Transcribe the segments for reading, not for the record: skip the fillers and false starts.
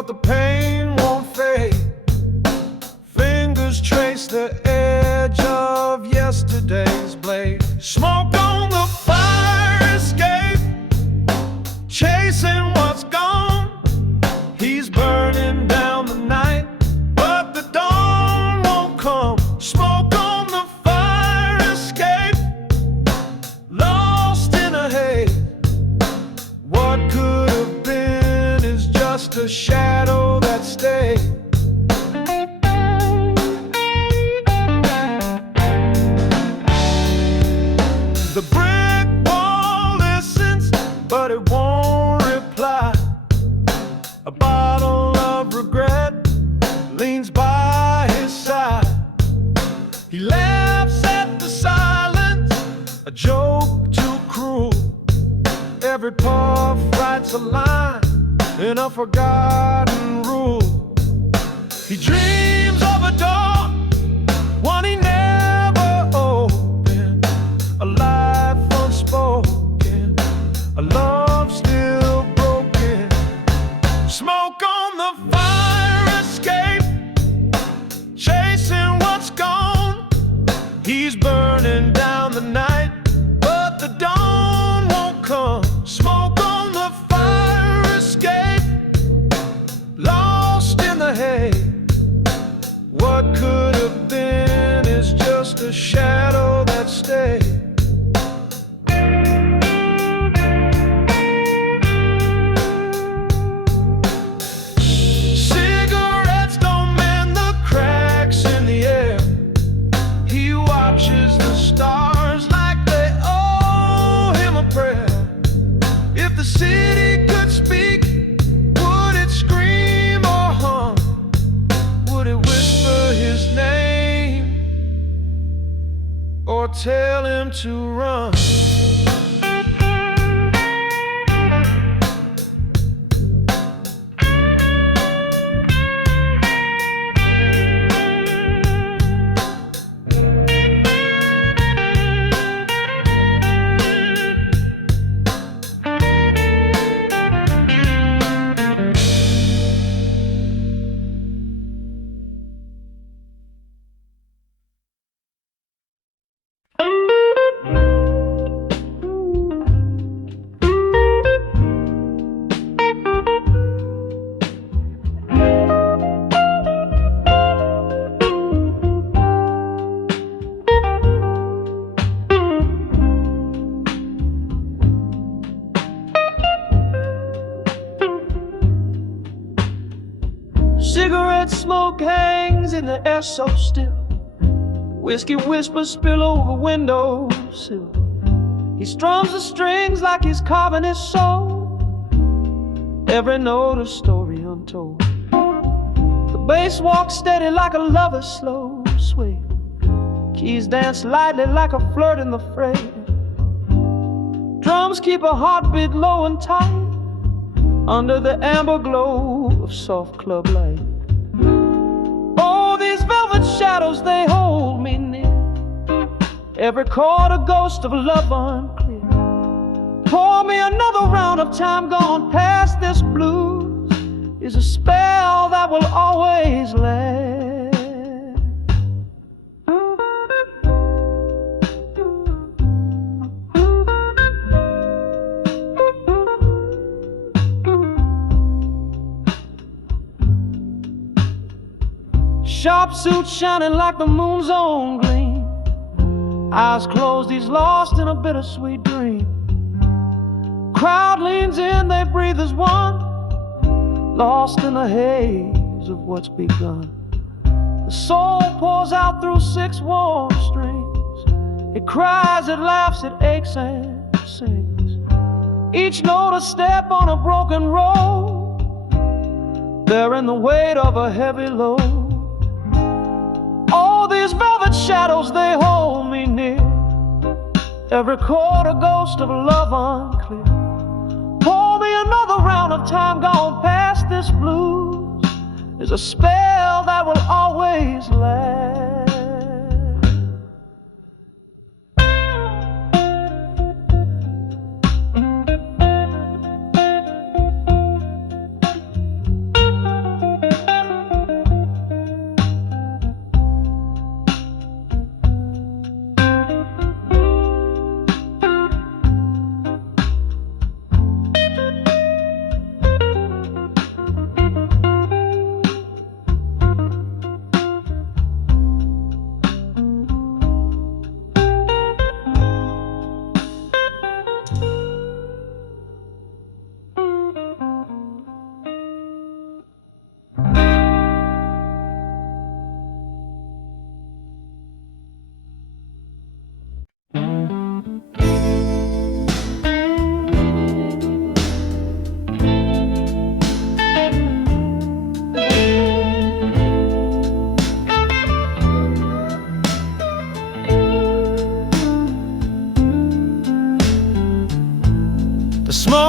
but the pain won't fade. Fingers trace the edge of yesterday's blade. Smoke on the fire escape, chasing what's gone. He's burning down the night, but the dawn won't come. Smoke on the fire escape, lost in a haze. What could have been is just a shadow that stayed. The brick wall listens, but it won't reply. A bottle of regret leans by his side. He laughs at the silence, a joke too cruel. Every puff writes a line in a forgotten rule. He dreams of a door, one he never opened, a life unspoken, a love still broken. Smoke on the fire escape, chasing what's gone. He's burning down the night, but the dawn won't come. Smoke on the fire escape, lost in the haze. What could have been is just a shadow that stayed. Cigarettes don't mend the cracks in the air. He watches the stars like they owe him a prayer. If the city could speak, would it scream or hum? Would it whisper his name or tell him to run? Cigarette smoke hangs in the air so still. Whiskey whispers spill over windowsill. He strums the strings like he's carving his soul. Every note a story untold. The bass walks steady like a lover's slow swing. Keys dance lightly like a flirt in the fray. Drums keep a heartbeat low and tight under the amber glow of soft club light. Oh, these velvet shadows, they hold me near. Every chord a ghost of love unclear. Pour me another round of time gone past. This blues is a spell that will always last. Sharp suit shining like the moon's own gleam. Eyes closed, he's lost in a bittersweet dream. Crowd leans in, they breathe as one, lost in the haze of what's begun. The soul pours out through six warm strings. It cries, it laughs, it aches and sings. Each note a step on a broken road, bearing the weight of a heavy load. All these velvet shadows, they hold me near. Every chord a ghost of love unclear. Pour me another round of time gone past. This blues is a spell that will always last.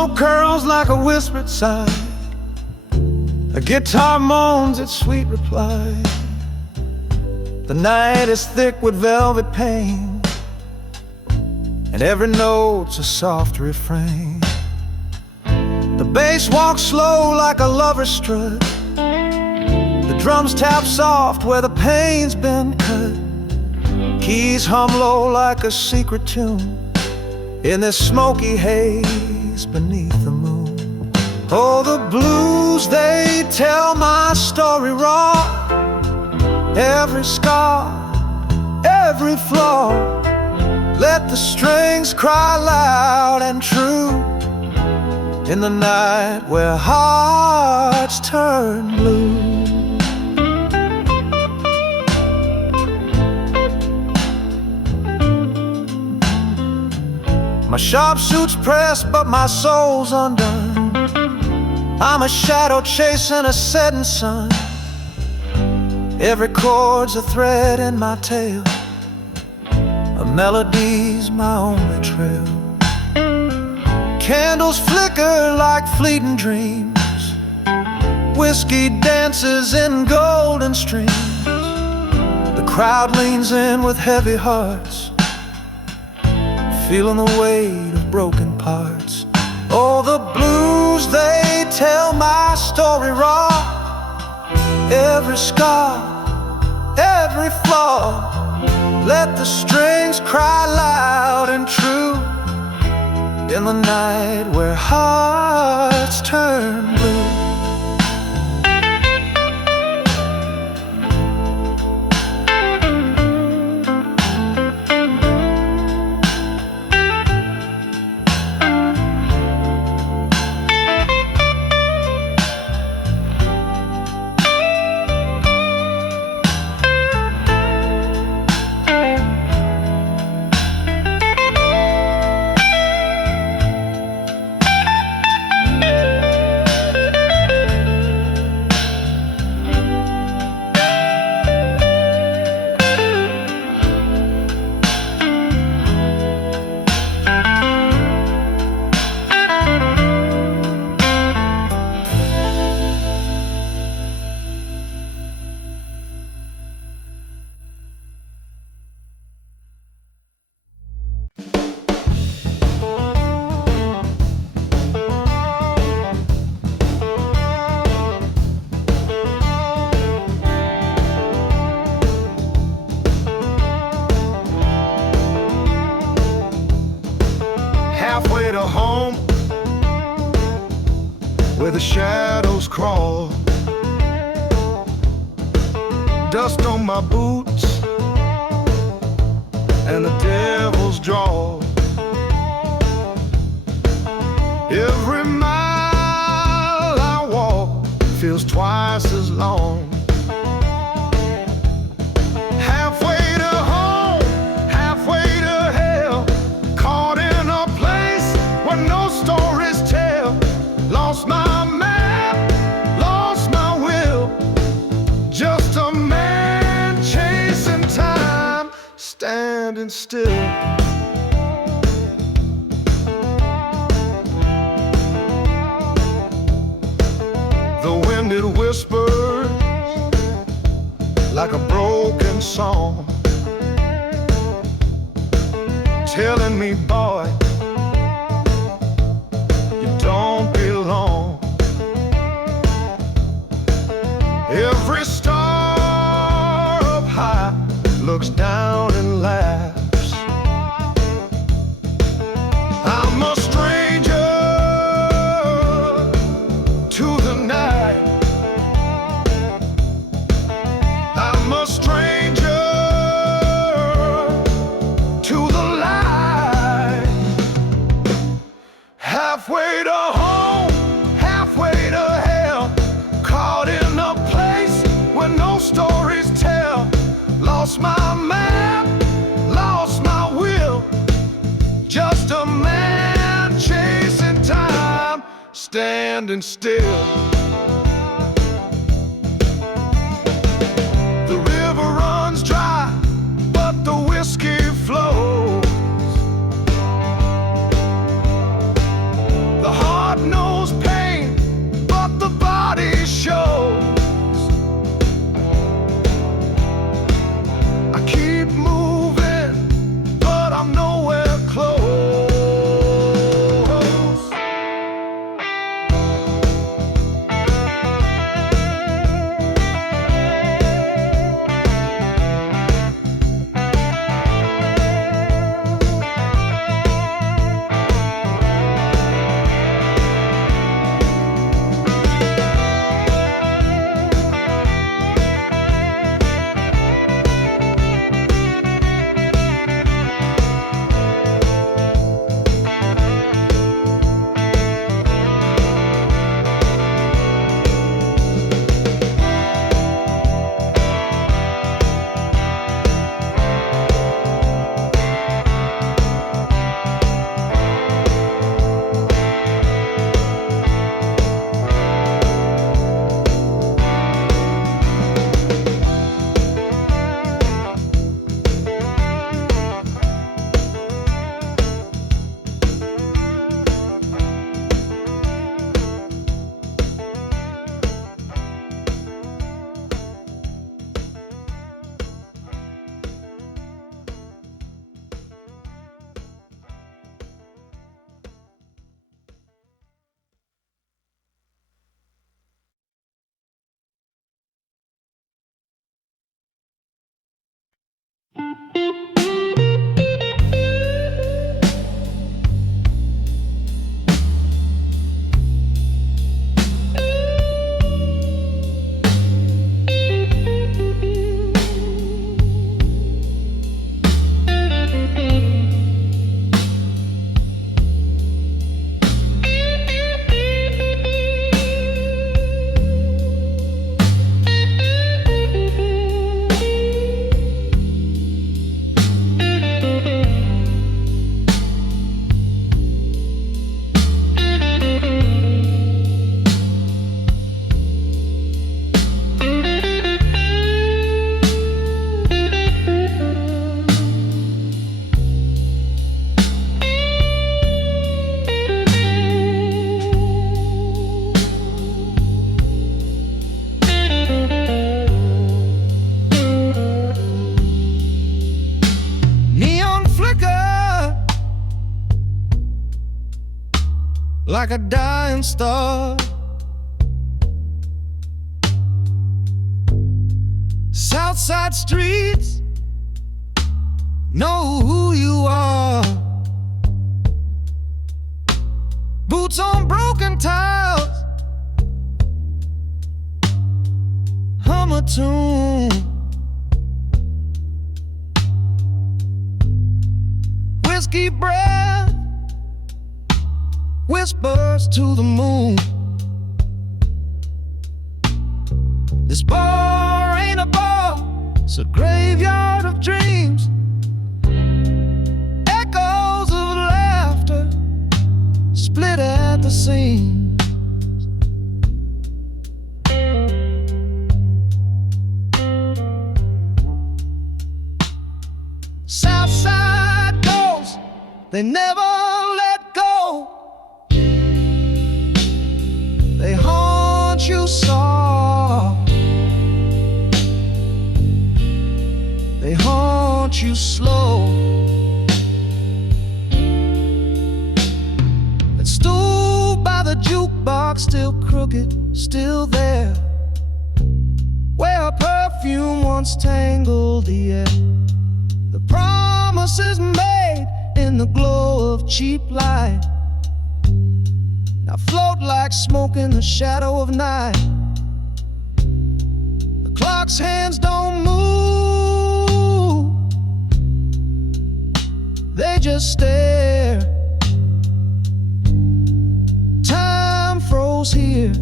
smoke curls like a whispered sigh, a guitar moans its sweet reply. The night is thick with velvet pain, and every note's a soft refrain. The bass walks slow like a lover's strut, the drums tap soft where the pain's been cut. Keys hum low like a secret tune in this smoky haze beneath the moon. Oh, the blues, they tell my story raw, every scar, every flaw. Let the strings cry loud and true in the night where hearts turn blue. My sharp suit's pressed, but my soul's undone. I'm a shadow chasing a setting sun. Every chord's a thread in my tale, a melody's my only trail. Candles flicker like fleeting dreams, whiskey dances in golden streams. The crowd leans in with heavy hearts, feeling the weight of broken parts. Oh, the blues, they tell my story raw, every scar, every flaw. Let the strings cry loud and true in the night where hearts turn blue. Halfway to home, where the shadows crawl, dust on my boots and the devil's draw. Every mile I walk feels twice as long. Halfway to home, halfway to hell, caught in a place where no stories tell. Lost my map, lost my will, just a man chasing time, standing still. The wind, it whispers like a broken song, telling me, boy, you don't belong. Every star up high looks down and laughs. I'm a stranger to the night. I'm a stranger to the light. Halfway to home, halfway to hell, caught in a place where no stories tell. Lost my map, lost my will, just a man chasing time, standing still. The river runs dry, but the whiskey flows. The heart like a dying star. Southside streets know who you are. Boots on broken tiles, hum a tune. Whiskey breath whispers to the moon. This bar ain't a bar, it's a graveyard of dreams. Echoes of laughter split at the seams. Southside ghosts, they never let go. They haunt you soft, they haunt you slow. That stool by the jukebox, still crooked, still there, where a perfume once tangled the air. The promises made in the glow of cheap light now float like smoke in the shadow of night. The clock's hands don't move, they just stare. Time froze here,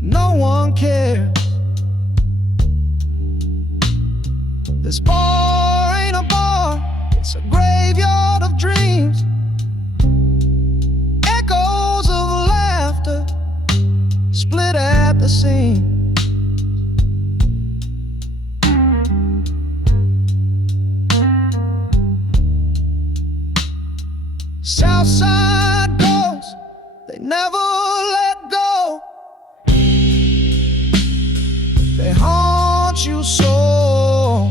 no one cares. This bar ain't a bar, it's a graveyard of dreams. Echoes of laughter split at the seams. Southside ghosts, they never let go. They haunt you so,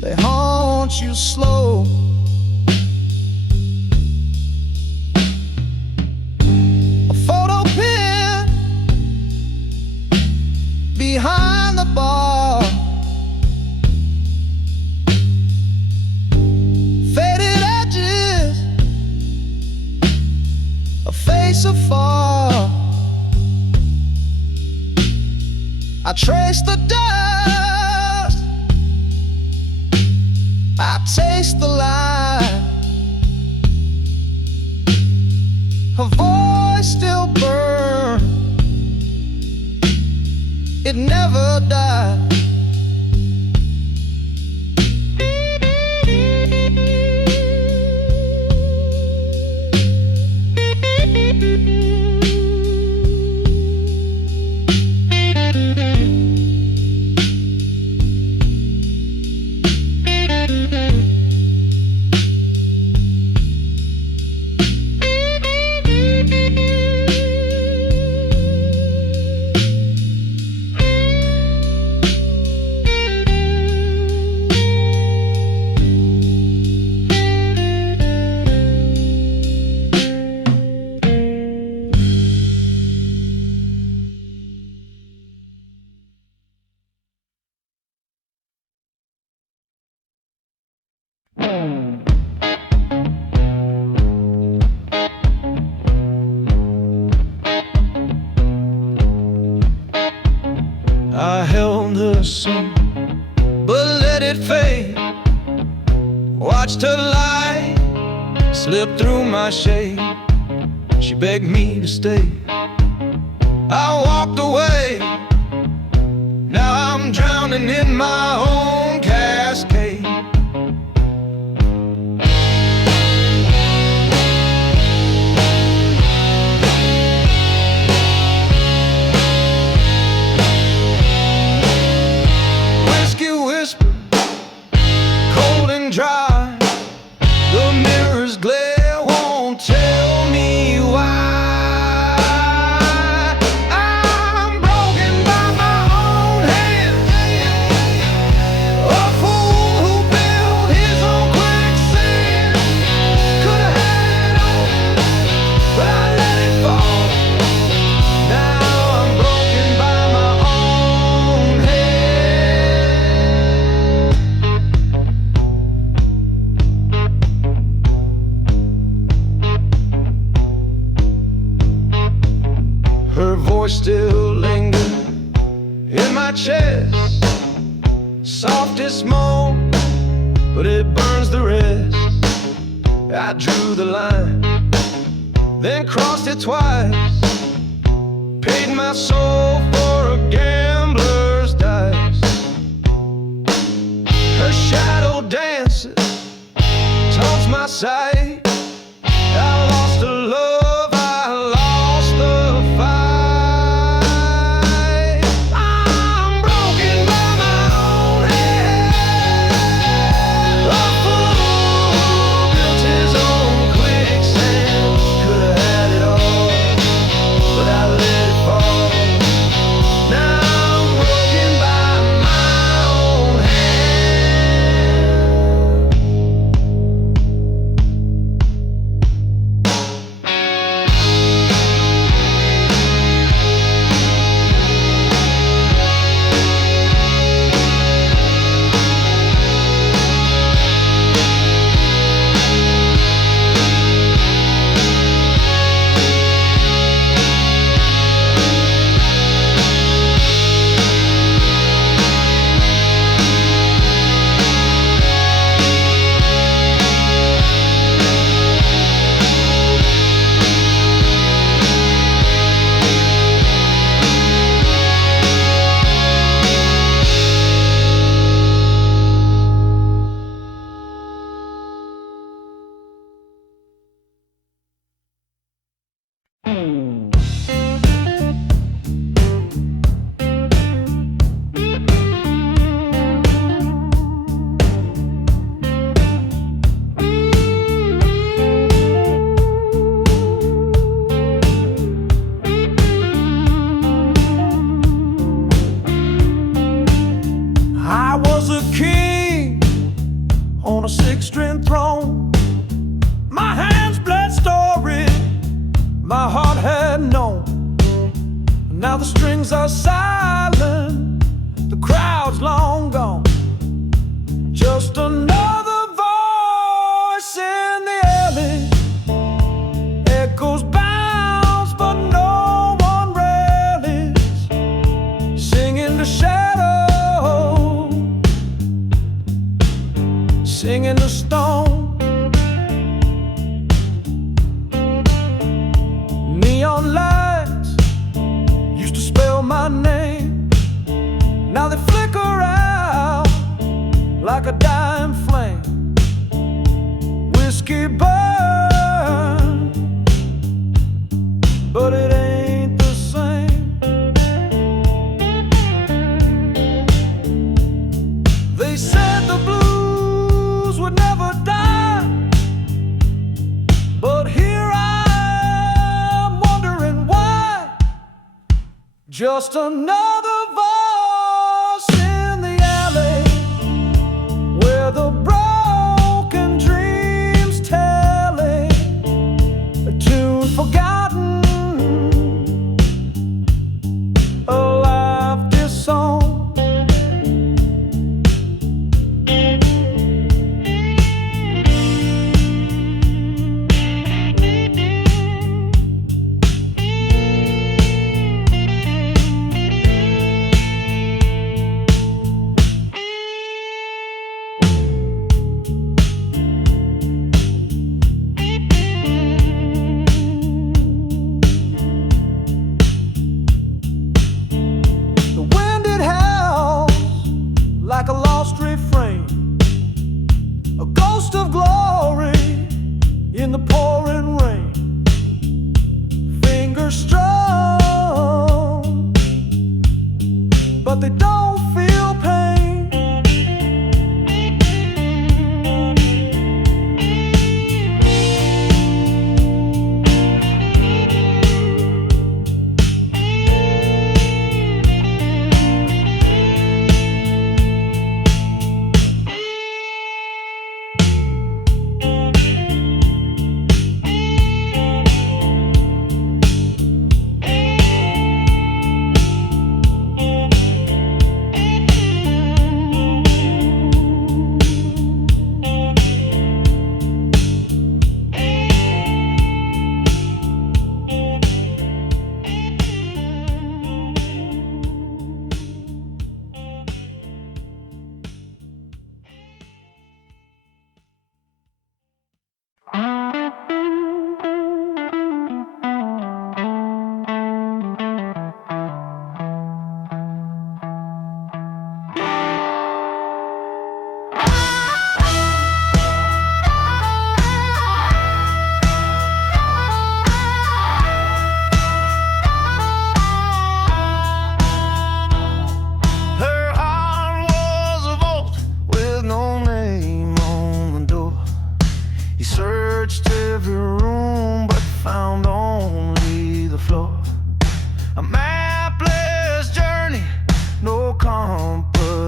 they haunt you slow. A photo pin behind the bar, faded edges, a face afar. I trace the dust, I taste the lie. Her voice still burns, it never dies. I held her soon, but let it fade. Watched her light slip through my shade. She begged me to stay, I walked away. Now I'm drowning in my own cascade. Dry, the mirror's glare won't tell me why. I'm broken by my own hand. softest moan, but it burns the rest. I drew the line, then crossed it twice. Paid my soul for a gambler's dice. Her shadow dances, taunts my sight. I lost a love, I lost the fight. I'm broken by my own hand. A fool built his own quicksand. Could have had it all, but I let it fall. Now I'm broken by my own hand. I was a king on a six-string throne. My hands bled story, my heart had known. Now the strings are silent, the crowd's long gone. Just another voice in the alley. Echoes bounce, but no one rallies. Singing the shadow, singing the stone. Neon lights used to spell my name. Now they flicker out like a dying flame. Whiskey burn, but it ain't the same. They said the blues would never die, but here I'm wondering why. Just another voice in the alley, where the broken dreams telling a tune forgotten, a life disowned.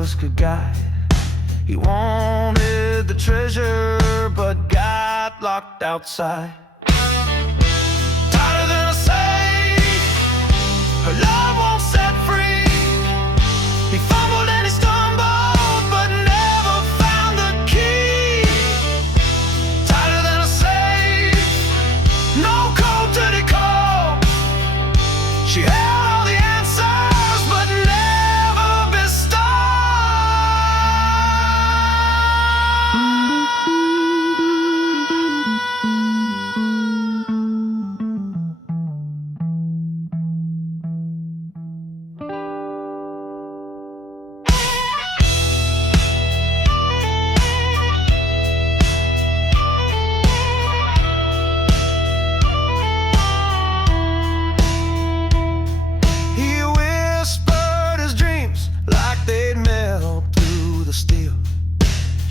stars could guide. He wanted the treasure, but got locked outside. Tighter than a safe, her love won't set free. He fumbled and he stumbled, but never found the key. Tighter than a safe, no code to decode. She held all the answers, but never bestowed.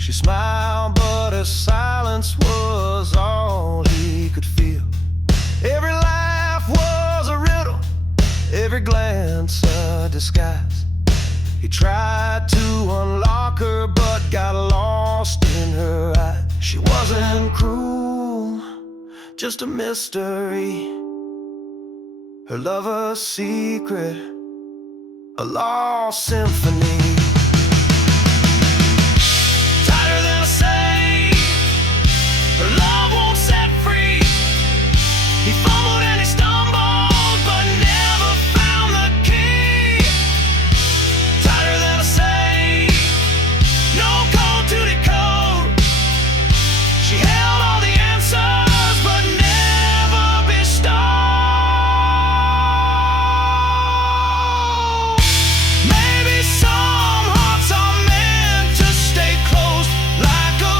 She smiled, but her silence was all he could feel. Every laugh was a riddle, every glance a disguise. He tried to unlock her, but got lost in her eyes. She wasn't cruel, just a mystery. Her lover's secret, a lost symphony. Her love won't set free. He fumbled and he stumbled, but never found the key. Tighter than a safe, no code to decode. She held all the answers, but never bestowed. Maybe some hearts are meant to stay close, like a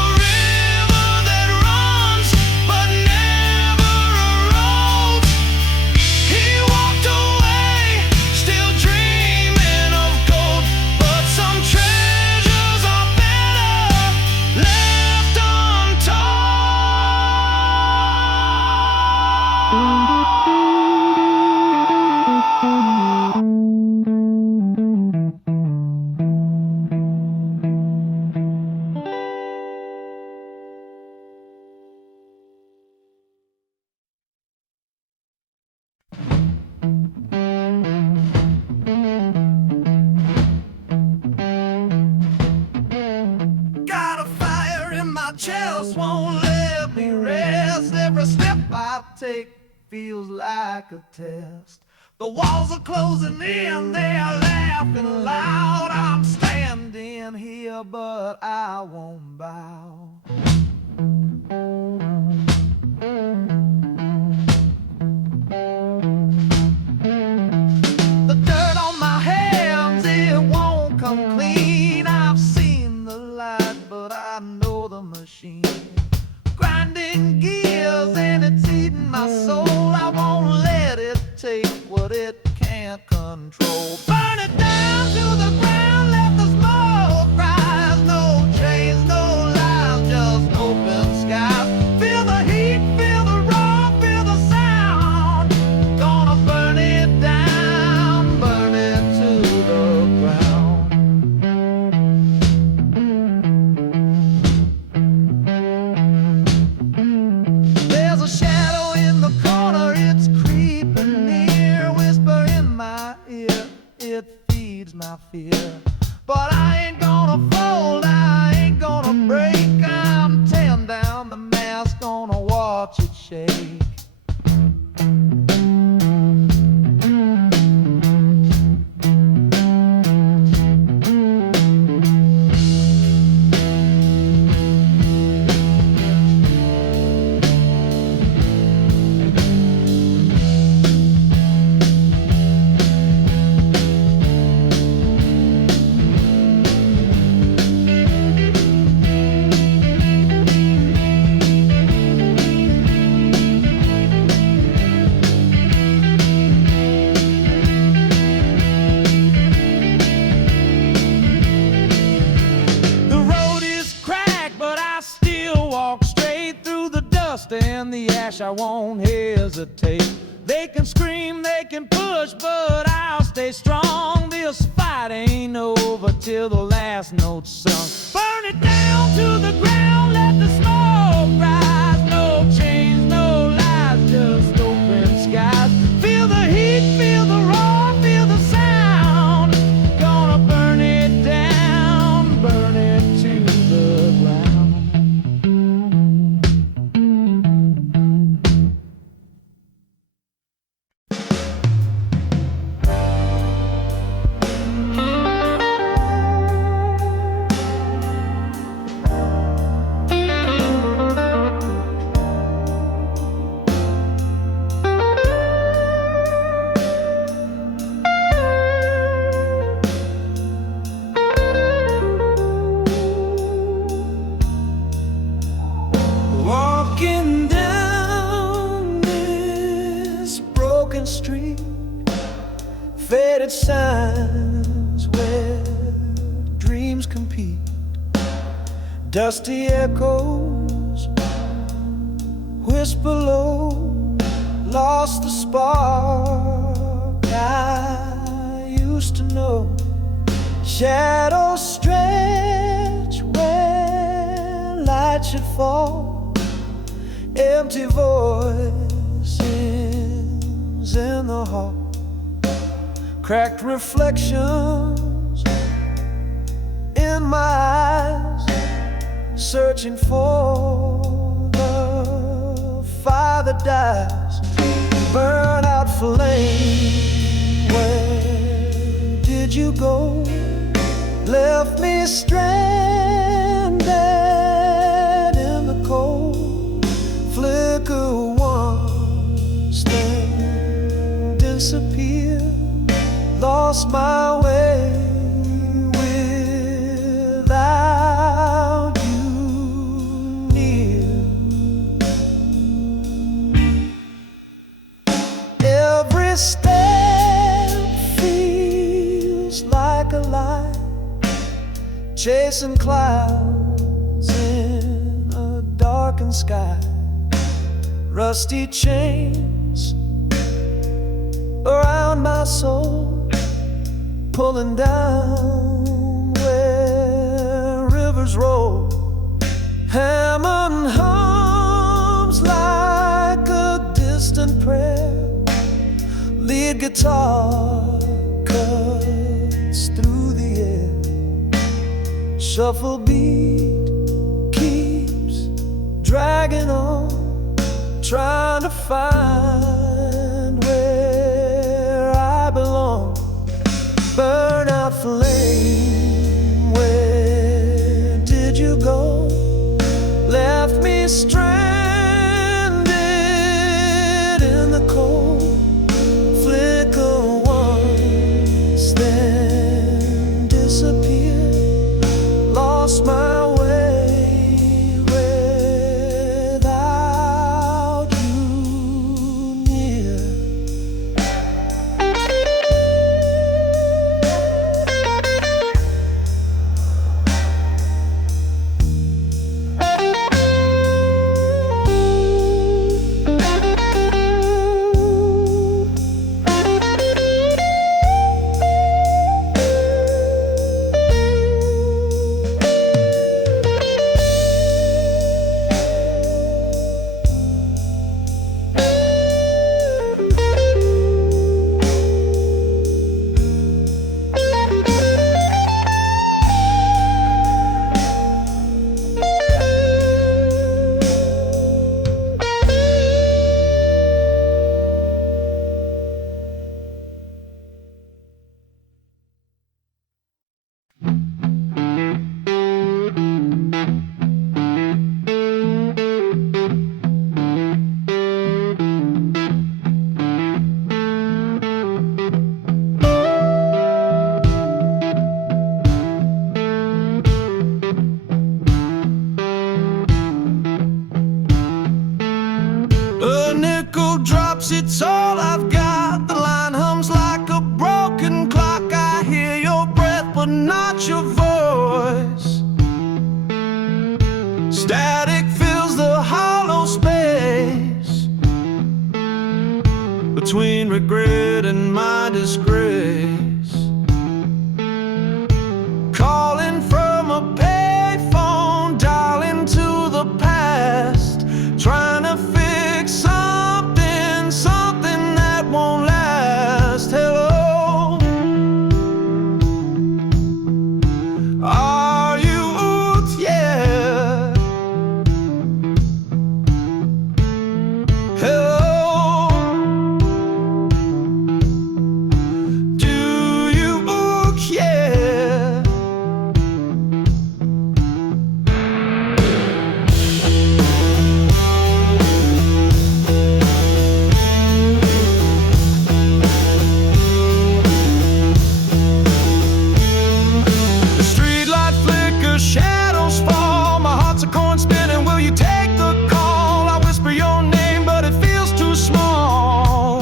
chest won't let me rest. Every step I take feels like a test. The walls are closing in, they're laughing loud. I'm standing here, but I won't bow. The dirt on my hands, it won't come clean. I've seen the light, but I know the machine. Grinding gears and it's eating my soul. I won't let it take what it can't control. Burn it down to the ground, let the smoke rise. No chains, no lies, just open skies. Feel the heat, feel the roar, feel the sound. Gonna burn it down, burn it to the ground. There's a shadow in the corner, it's creeping near. Whisper in my ear, it feeds my fear. But I ain't gonna fold, I ain't gonna break. I'm tearing down the mask, gonna watch it shake. And the ash, I won't hesitate. They can scream, they can push, but I'll stay strong. This fight ain't over till the last note's sung. Burn it down to the ground, let the smoke rise. No chains, no lies, just open skies. Feel the heat, feel the roar, feel the sound. Gonna burn it down, burn it to the ground. Walking down this broken street, faded signs where dreams compete, dusty echoes whisper low, lost the spark I used to know. Shadows stretch where light should fall, empty voices in the hall, cracked reflections in my eyes, searching for the fire that dies. Burn out flame, where did you go? Left me stranded in the cold. Flicker once, then disappear. Lost my way without you near. Every step feels like a lie, chasing clouds in a darkened sky. Rusty chains around my soul, pulling down where rivers roll. Hammond hums like a distant prayer, lead guitar cuts through the air. Shuffle beat keeps dragging on, trying to find where I belong. Burn out flame, where did you go? Left me stranded in the cold. Flicker once, then disappear. Lost my way without you near. A nickel drops, it's all I've got. The line hums like a broken clock. I hear your breath, but not your voice. Static fills the hollow space between regret and my disgrace. Calling from a payphone, dialing to the past, trying to fix something, something that won't last. Hello, are you? Yeah. Hello, do you care? The streetlight flickers, shadows fall, my heart's a corn spinning. Will you take the call? I whisper your name, but it feels too small.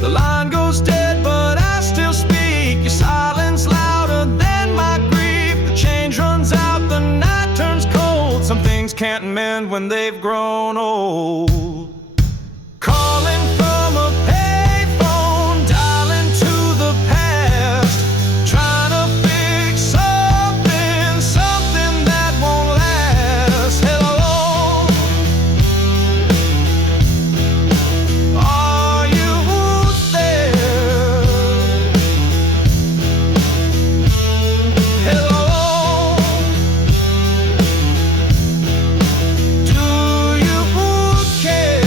The line goes dead, but I still speak. Your silence louder than my grief. The change runs out, the night turns cold. Some things can't mend when they've grown old. Calling from a payphone, dialing to the past, trying to fix something, something that won't last. Hello, are you there? Hello, do you care?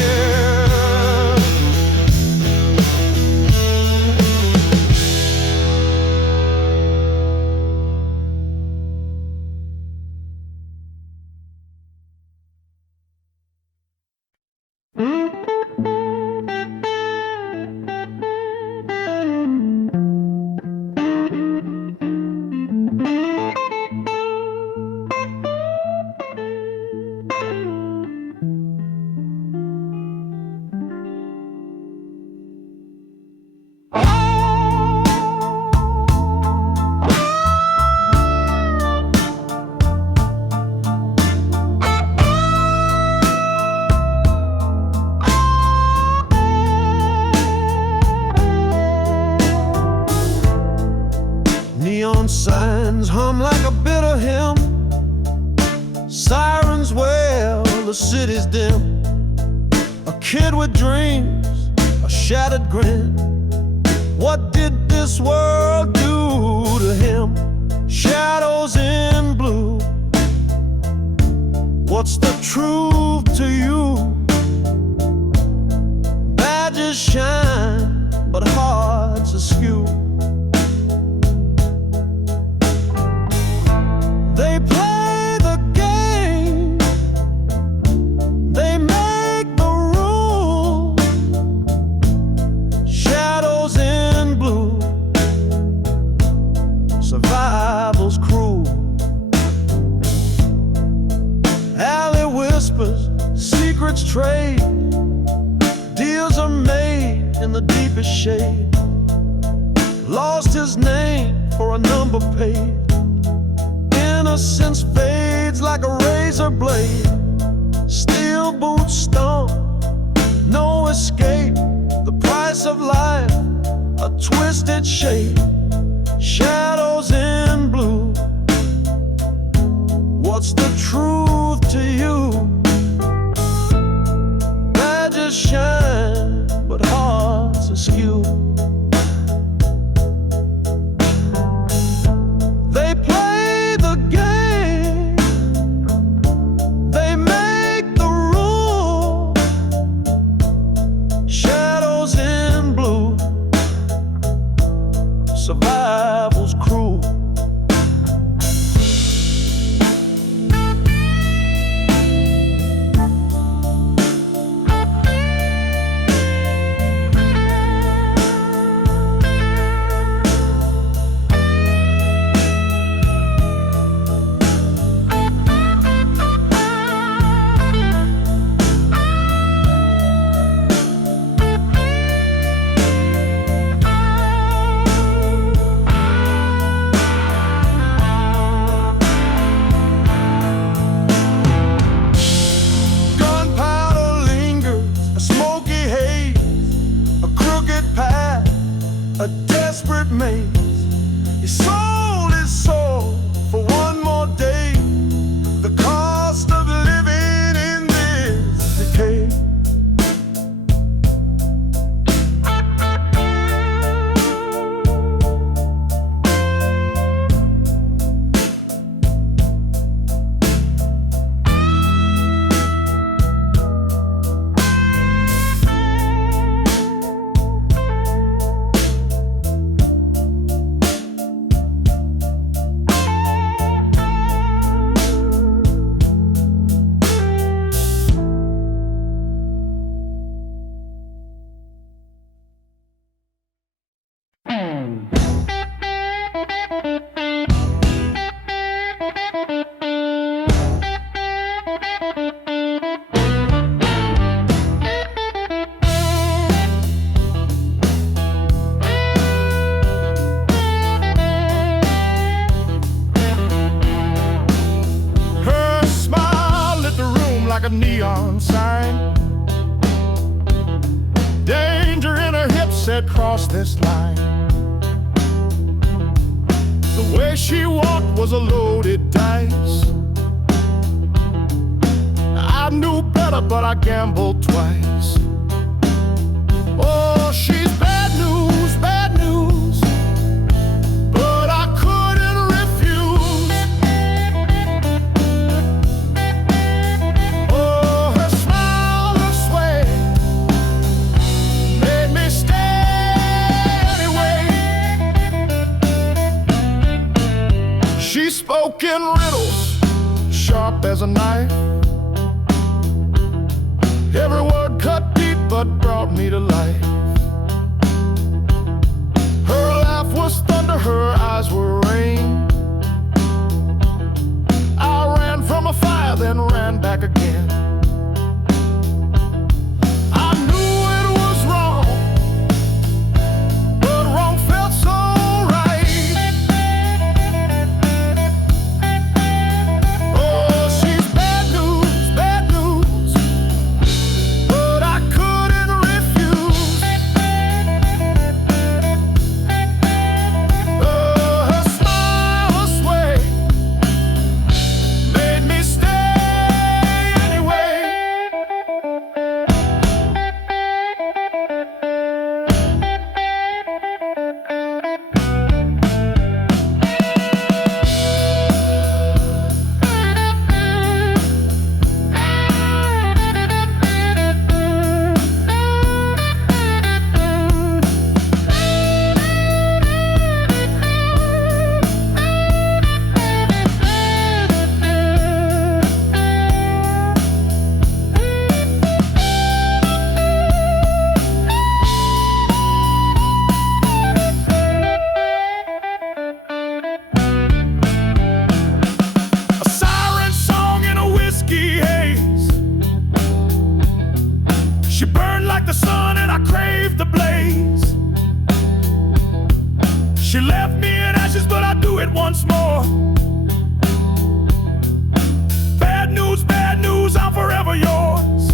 Neon signs hum like a bitter hymn. Sirens wail, the city's dim. A kid with dreams, a shattered grin. What did this world do to him? Shadows in blue. What's the truth to you? Badges shine, but hearts askew. They play the game, they make the rules. Shadows in blue, survival's cruel. Alley whispers, secrets trade. Deals are made in the deepest shade. Lost his name for a number paid. Innocence fades like a razor blade. Steel boots stomp, no escape. The price of life, a twisted shape. Shadows in blue. What's the truth to you? Badges shine, but hearts askew. They play the game, they make the rules. Shadows in blue, survival's like a neon sign. Danger in her hips said, cross this line. The way she walked was a loaded dice. I knew better, but I gambled twice. Oh, she's bad news, but I couldn't refuse. Oh, her smile, her sway made me stay anyway. She spoke in riddles, sharp as a knife. Every word cut deep but brought me to life. Her laugh was thunder, her eyes were rain. I ran from a fire, then ran back again. I knew it was wrong, but wrong felt so right. Oh, she's bad news, but I couldn't refuse. Oh, her smile, her sway made me stay anyway. A siren song in a whiskey haze. She burned like the sun and I craved the blaze. She left me in ashes, but I'd do it once more. Bad news, I'm forever yours.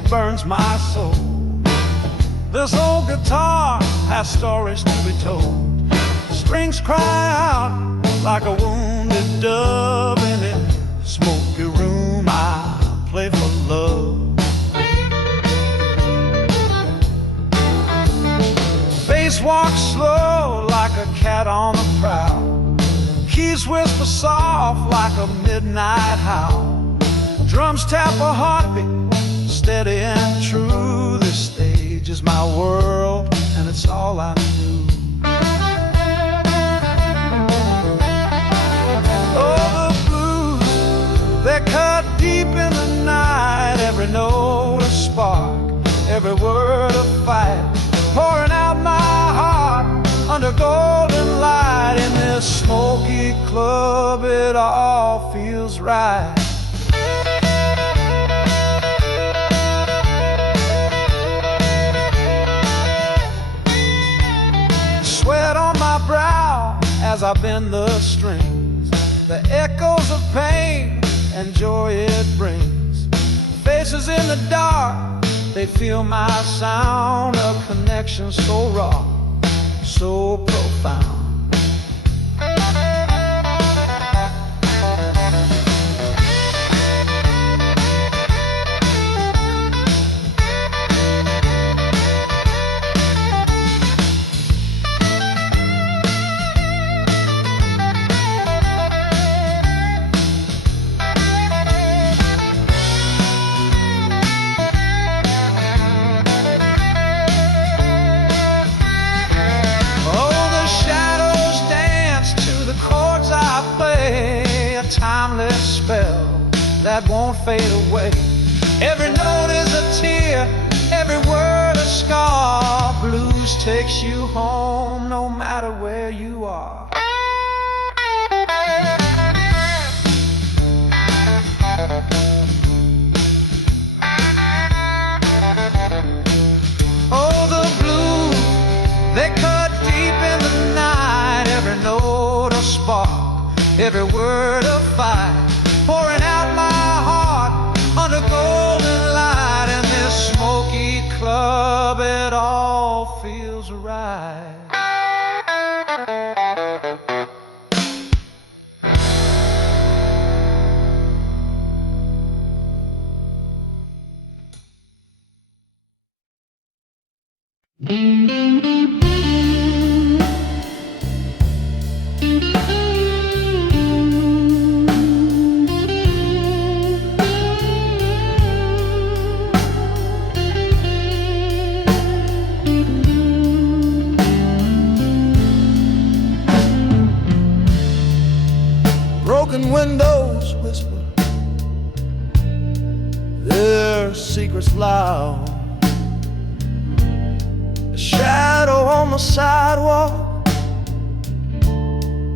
it burns my soul. This old guitar has stories to be told. Strings cry out like a wounded dove. In a smoky room I play for love. Bass walks slow like a cat on the prowl. Keys whisper soft like a midnight howl. Drums tap a heartbeat, steady and true. This stage is my world, and it's all I knew. Oh, the blues, they cut deep in the night. Every note a spark, every word a fight. Pouring out my heart under golden light. In this smoky club, it all feels right. Sweat on my brow as I bend the strings, the echoes of pain and joy it brings. Faces in the dark, they feel my sound. A connection so raw, so profound. Timeless spell that won't fade away. Every note is a tear, every word a scar. Blues takes you home no matter where you are. Oh, the blues, they cut deep in the night. Every note a spark, every word a fight. Pouring out my heart under golden light. In this smoky club, it all feels right. Broken windows whisper their secrets loud. A shadow on the sidewalk,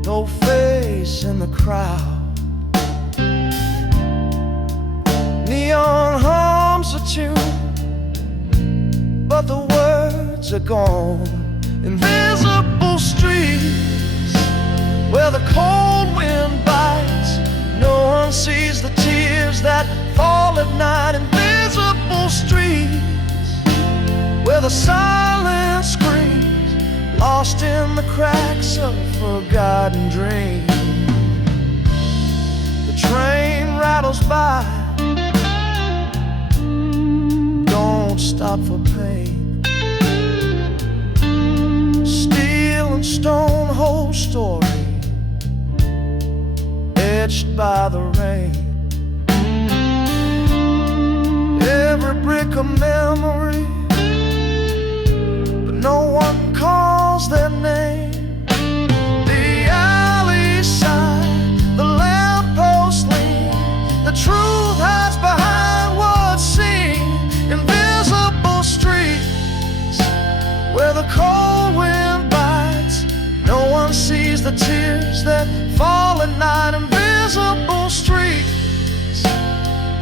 no face in the crowd. Neon hums a tune, but the words are gone. Invisible streets where the cold wind bites. No one sees the tears that fall at night. Invisible streets where the silence screams, lost in the cracks of a forgotten dream. The train rattles by, don't stop for pain. Steel and stone whole story, etched by the rain. Every brick a memory, but no one calls their name. The alley side, the lamppost lean, the truth hides behind what's seen. Invisible streets where the cold wind bites. No one sees the tears that fall at night. Invisible streets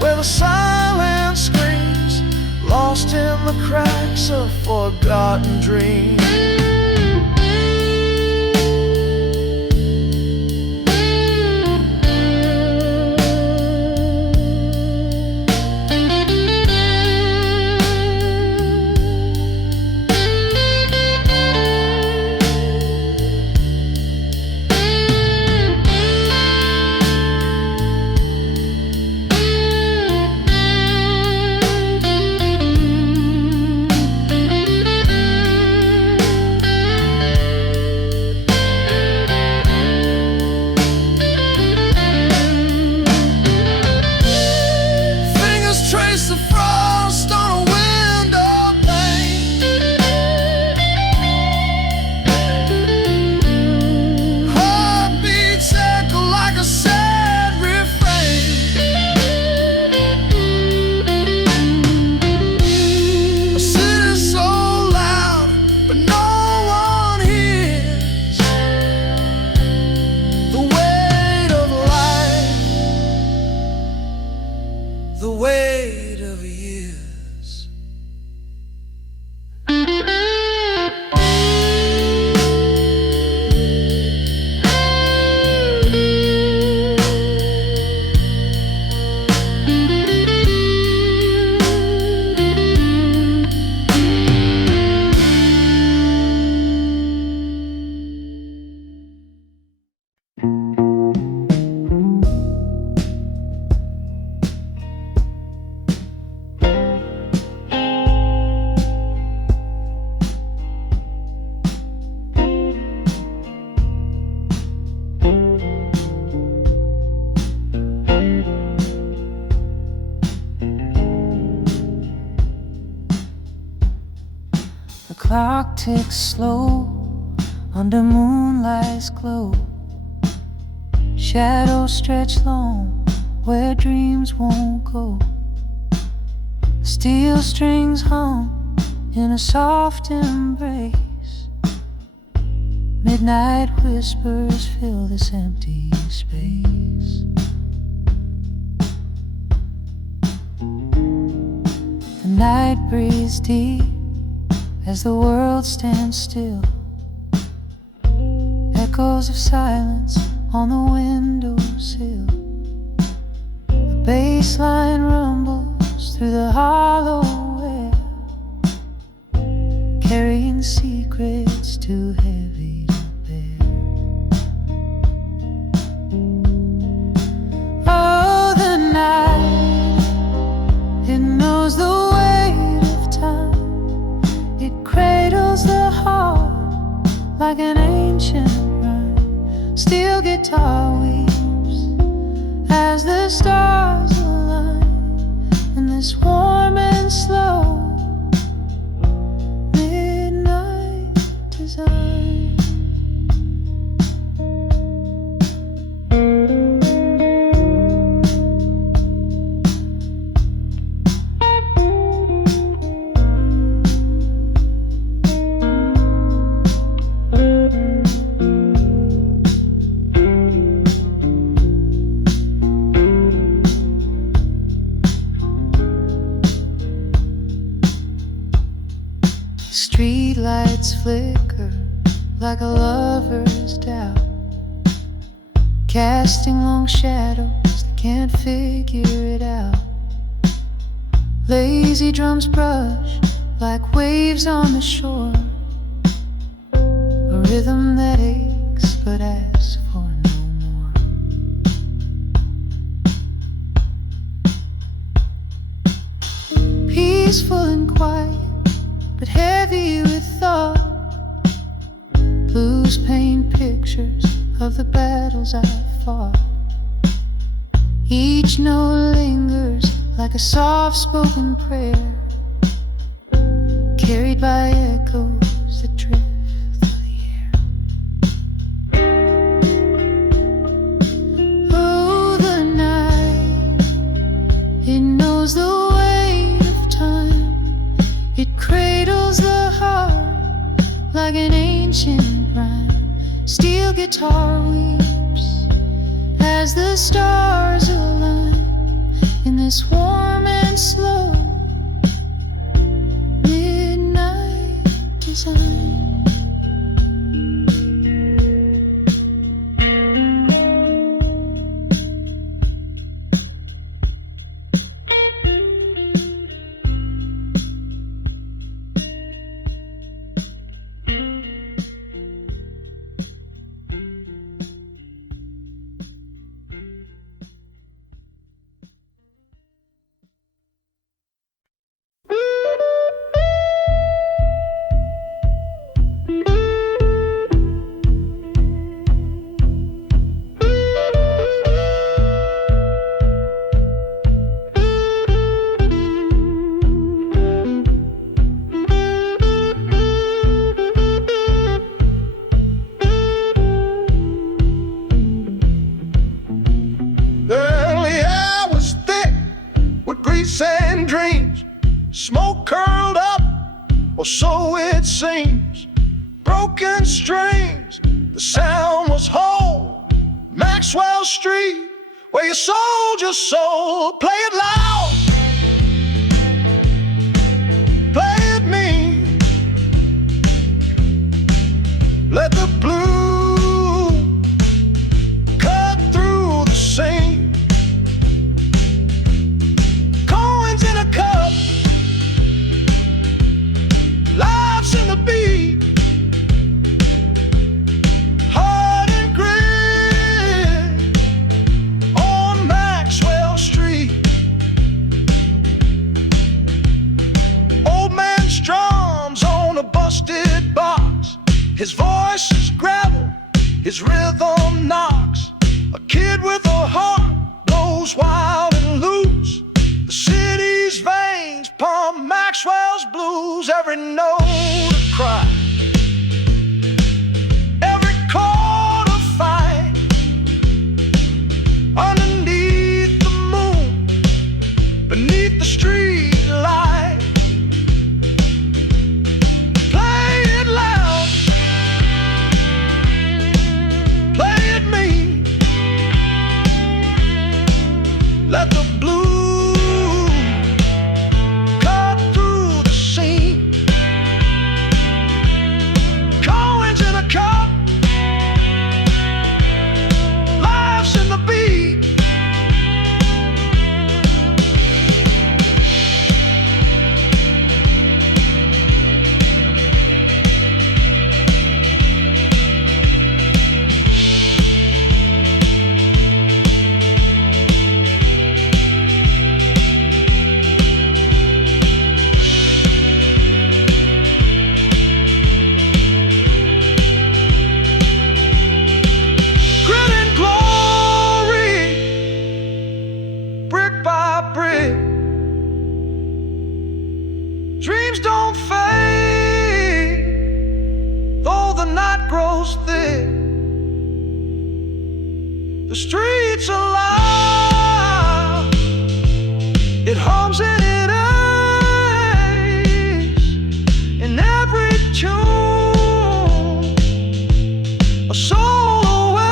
where the silence screams, lost in the cracks of forgotten dreams. The clock ticks slow under moonlight's glow. Shadows stretch long where dreams won't go. Steel strings hum in a soft embrace. Midnight whispers fill this empty space. The night breathes deep as the world stands still. Echoes of silence on the windowsill. The bass line rumbles through the hollow air, carrying secrets too heavy to bear. Oh, the night, it knows the weight of time. It cradles the heart like an ancient rhyme. Steel guitar weeps as the stars align in this warm and slow midnight design. Street lights flicker like a lover's doubt, casting long shadows that can't figure it out. Lazy drums brush like waves on the shore, a rhythm that aches but asks for no more. Peaceful and quiet, but heavy with thought. Blues paint pictures of the battles I fought. Each note lingers like a soft-spoken prayer, carried by echoes that drift through the air. Oh, the night, it knows the weight of time. It cradles the heart like an ancient rhyme. Steel guitar weeps as the stars align in this warm and slow midnight design. And dreams, smoke curled up, or so it seems. Broken strings, the sound was whole. Maxwell Street, where you sold your soul. Play it loud, play it mean. Let the blue cut through the scene. In a cup, life's in the beat, hard and grit on Maxwell Street. Old man strums on a busted box. His voice is gravel, his rhythm knocks. A kid with a heart blows wild and loose. The city's veins pump Maxwell's blues. Every note cry. Every chord a fight underneath the moon, beneath the street light. Play it loud, play it mean. Let the blues cut through the scene. Coins in a cup, laughs in the beat. Dreams don't fade, though the night grows thick. The streets are loud, it hums and it aches. In every tune, a soul away.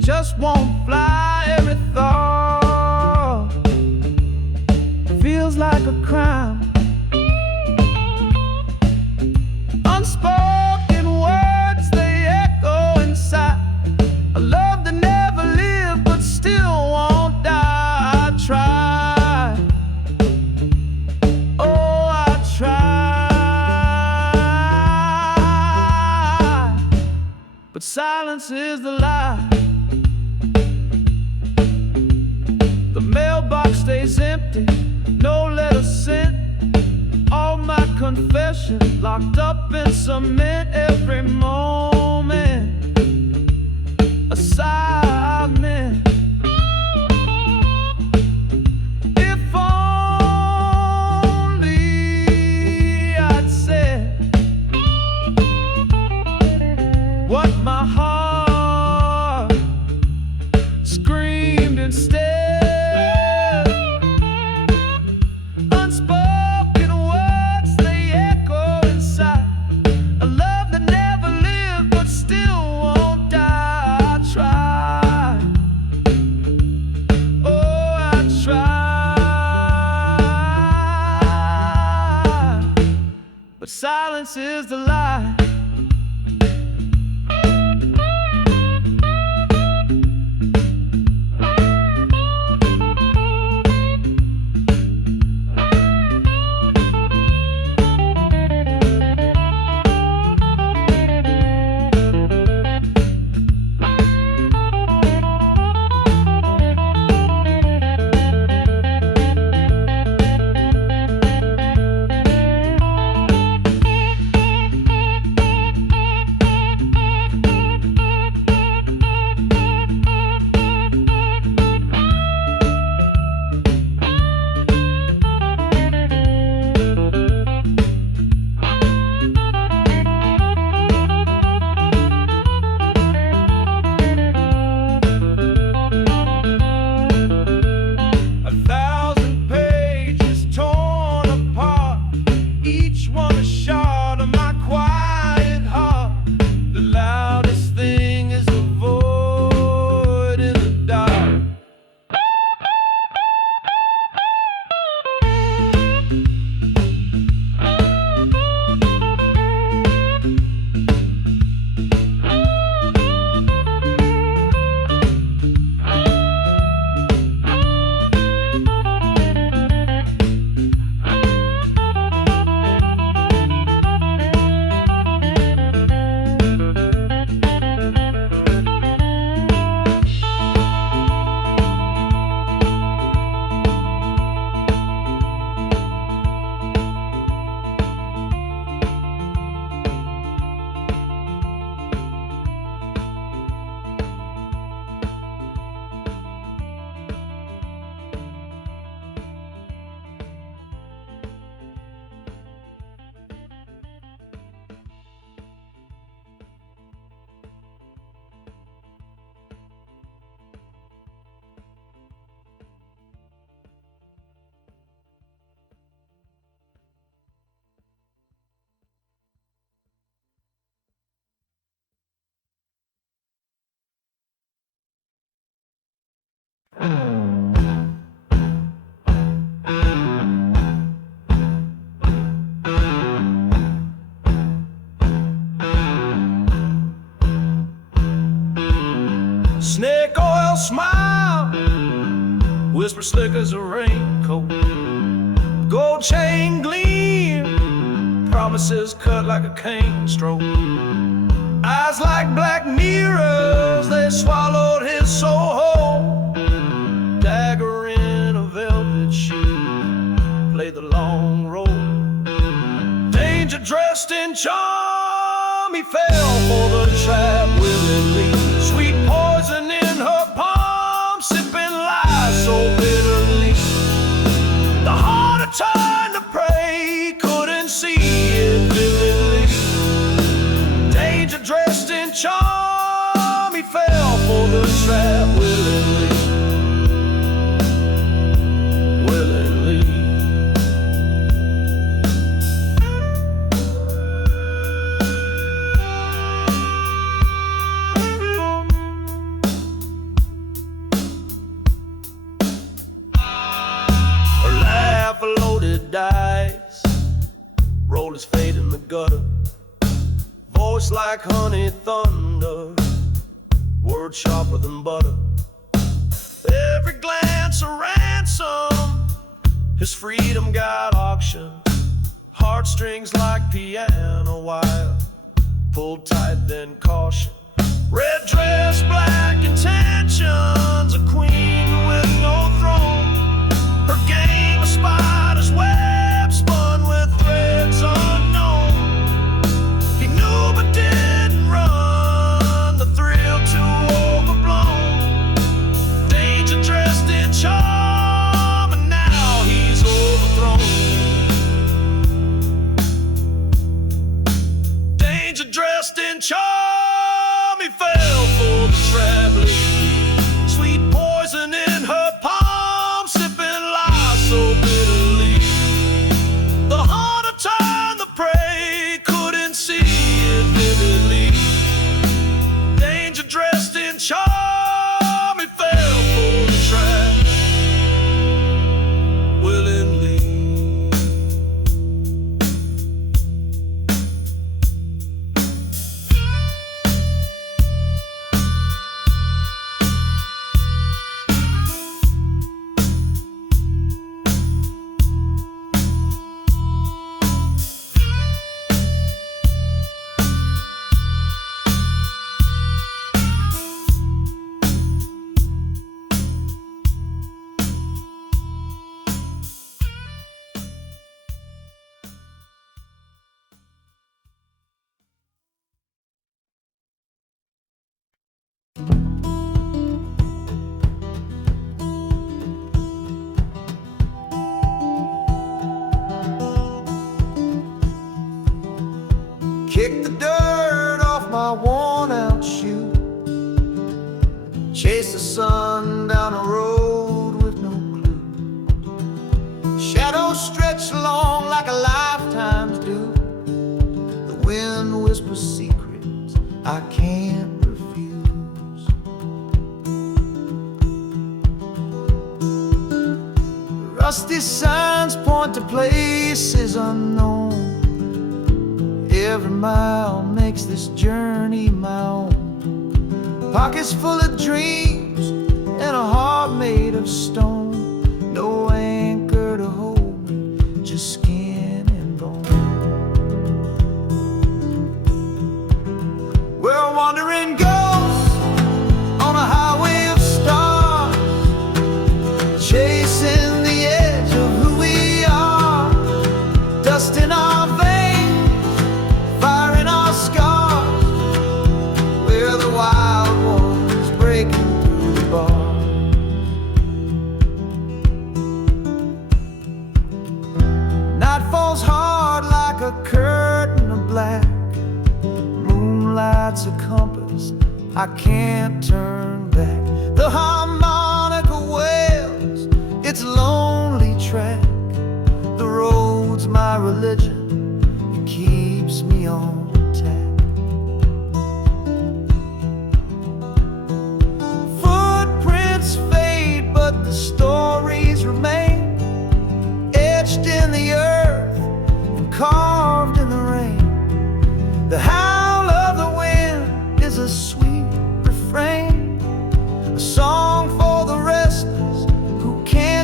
Just won't fly. Every thought feels like a crime. Unspoken words, they echo inside. A love that never lived but still won't die. I try, oh I try, but silence is the lie. The mailbox stays empty, no letter sent. All my confessions locked up in cement. Every moment a sigh meant. If only I'd said what my heart screamed instead. But silence is the lie. whisper slick as a raincoat. Gold chain gleam, promises cut like a cane stroke. Eyes like black mirrors, they swallowed his soul whole. Dagger in a velvet sheet, play the long road. Danger dressed in charm, he fell for the trap willingly. Sweet poison in her palm, sipping lies so bitterly. The heart had turned to prey, couldn't see it vividly. Danger dressed in charm, he fell for the trap willingly. Willingly. Her laugh, a loaded dice, roll his fate in the gutter. Voice like honey thunder, words sharper than butter. Every glance a ransom, his freedom got auctioned. Heartstrings like piano wire, pulled tight then caution. Red dress, black intentions, a queen with no throne. Her game a spider's web, spun with threads unknown. He knew but didn't run, the thrill too overblown. Danger dressed in charm, and now he's overthrown. Danger dressed in charm, he fell for the traveling. Sweet poison in her palm, sipping lies so bitterly. The hunter turned the prey, couldn't see it vividly. Danger dressed in charm, he fell for the trap willingly. Kick the dirt off my worn out shoe, chase the sun down a road with no clue. Shadows stretch long like a lifetime's due. The wind whispers secrets I can't refuse. Rusty signs point to places unknown. Every mile makes this journey my own. Pockets full of dreams and a heart made of stone. No anchor to hold me, just skin and bone. We're wandering ghosts on a highway of stars, chasing the edge of who we are. Dust in our veins, fire in our scars. We're the wild ones breaking through the bar. Night falls hard like a curtain of black. Moonlight's a compass, I can't turn back. The harmonica wails its lonely track. The road's my religion, it keeps me on tack. Footprints fade, but the stories remain, etched in the earth and carved in the rain. The howl of the wind is a sweet refrain, a song for the restless who can't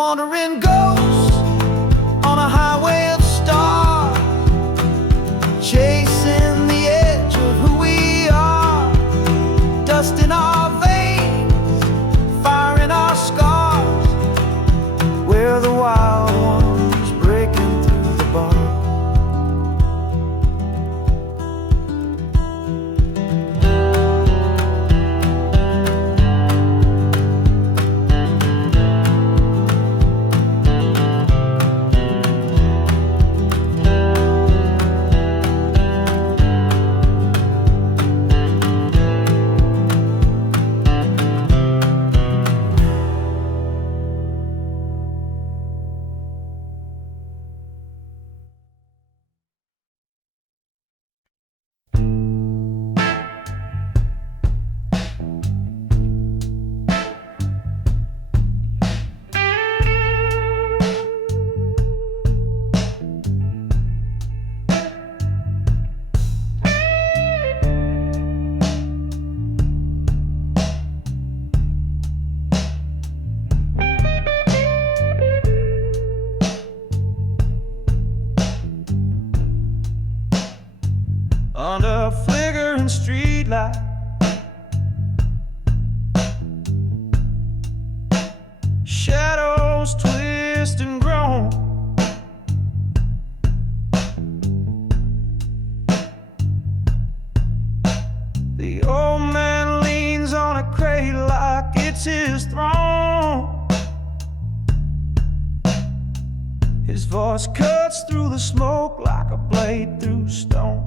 wandering ghosts on a highway of stars, chasing the edge of who we are. Dust in our veins, fire in our scars. We're the wild ones breaking through the bars. Under a flickering streetlight, shadows twist and groan. The old man leans on a crate like it's his throne. His voice cuts through the smoke like a blade through stone.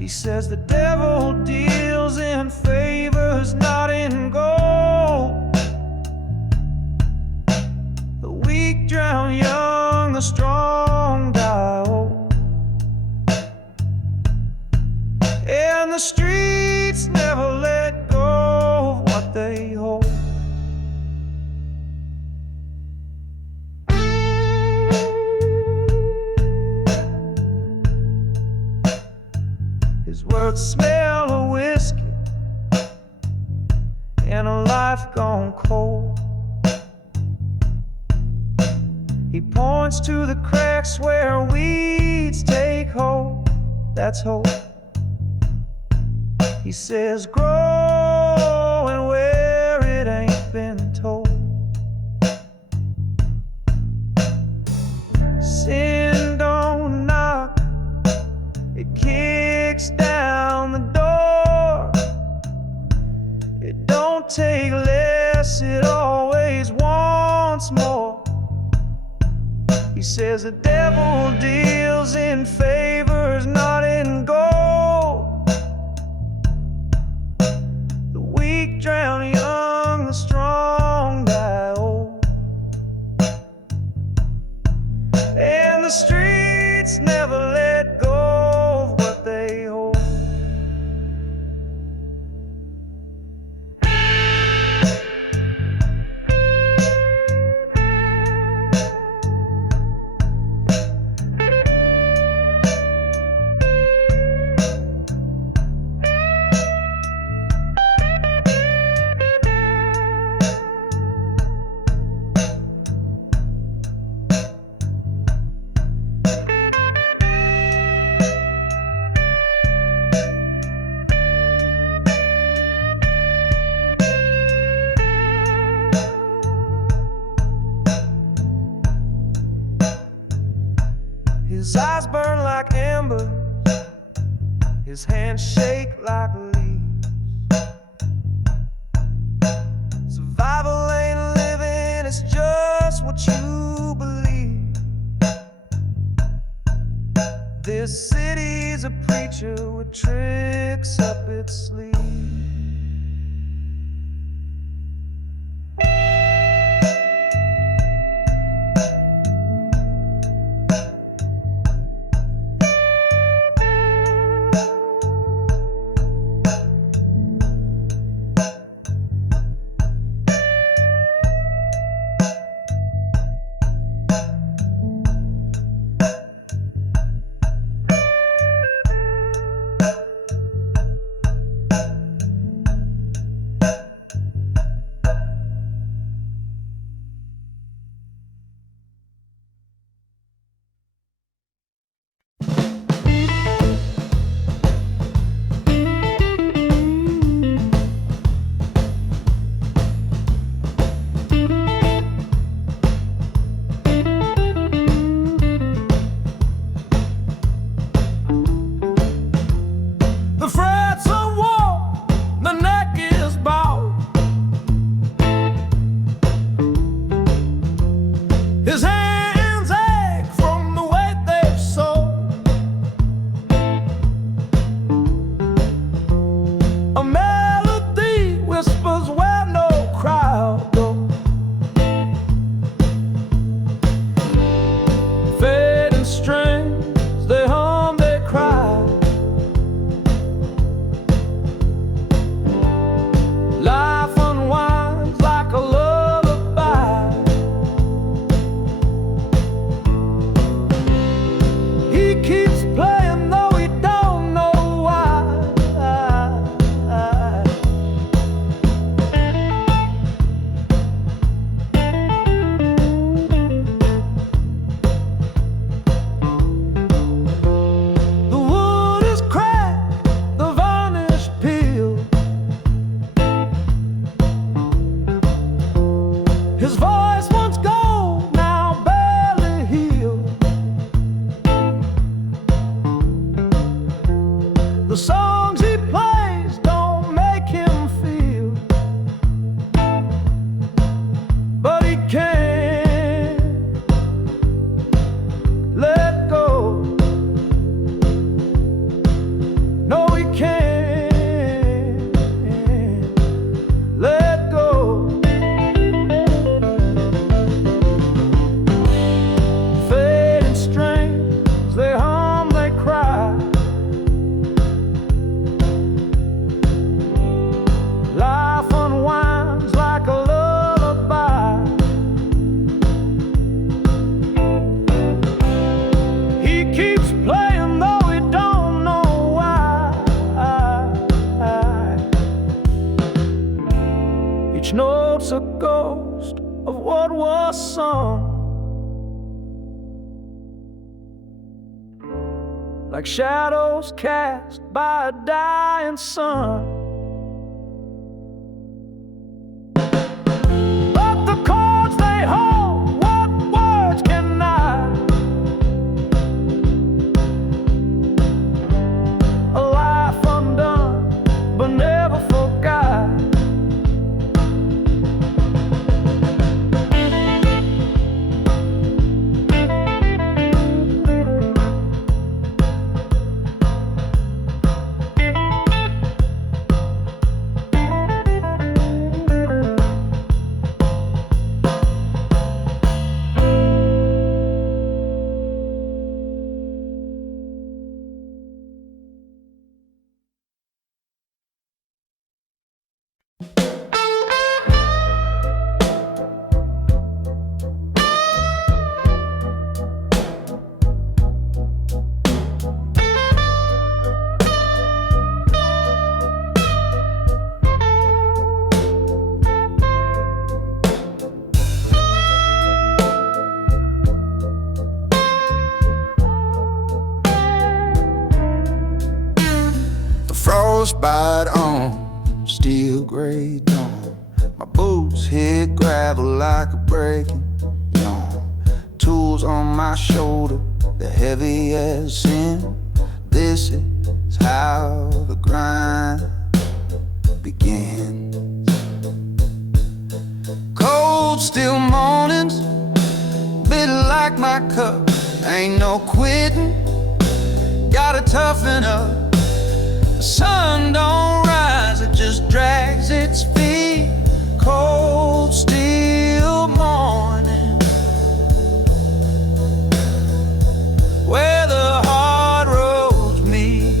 He says the devil deals in favors, not in gold. The weak drown young, the strong die old. And the streets never let go of what they hold. His words smell of whiskey and a life gone cold. He points to the cracks where weeds take hold. That's hope. He says, grow and where it ain't been told. Sin don't knock, it kicks down the door. It don't take less, it always wants more. He says the devil deals in favors, not in gold. The weak drown young, the strong die old. And the streets never let go of what they hold. His eyes burn like embers, his hands shake like leaves. Survival ain't living, it's just what you believe. This city's a preacher with tricks up its sleeve. His voice once gold, now barely healed. The songs he plays don't make him feel, but he can't let go. No, he can't let go. Fading strings, they hum, they cry. Life unwinds like a lullaby. He keeps playing though he don't know why. Each note's a ghost of what was sung, like shadows cast by a dying sun. But the chords they hold, what words can I? A life undone, but never forgot. Frostbite on steel gray dawn. My boots hit gravel like a breaking yawn. Tools on my shoulder, they're heavy as sin. This is how the grind begins. Cold still mornings, bitter like my cup. Ain't no quitting, gotta toughen up. The sun don't rise, it just drags its feet. Cold, still morning, where the hard roads meet.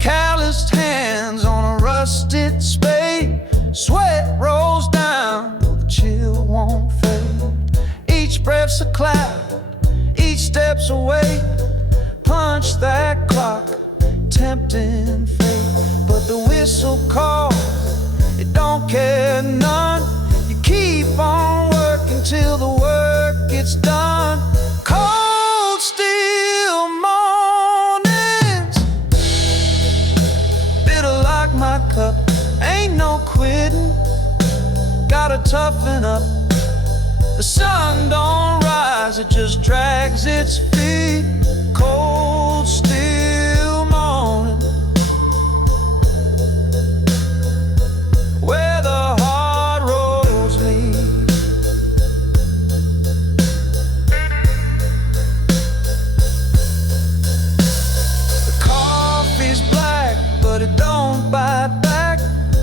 Calloused hands on a rusted spade. Sweat rolls down, the chill won't fade. Each breath's a clap, each step's a wait. Punch that clock, tempting fate. But the whistle calls, it don't care none. You keep on working till the work gets done. Cold, still mornings, bitter like my cup. Ain't no quitting, gotta toughen up. The sun don't rise, it just drags its feet. Cold, still morning, where the hard roads lead. The coffee's black, but it don't bite back.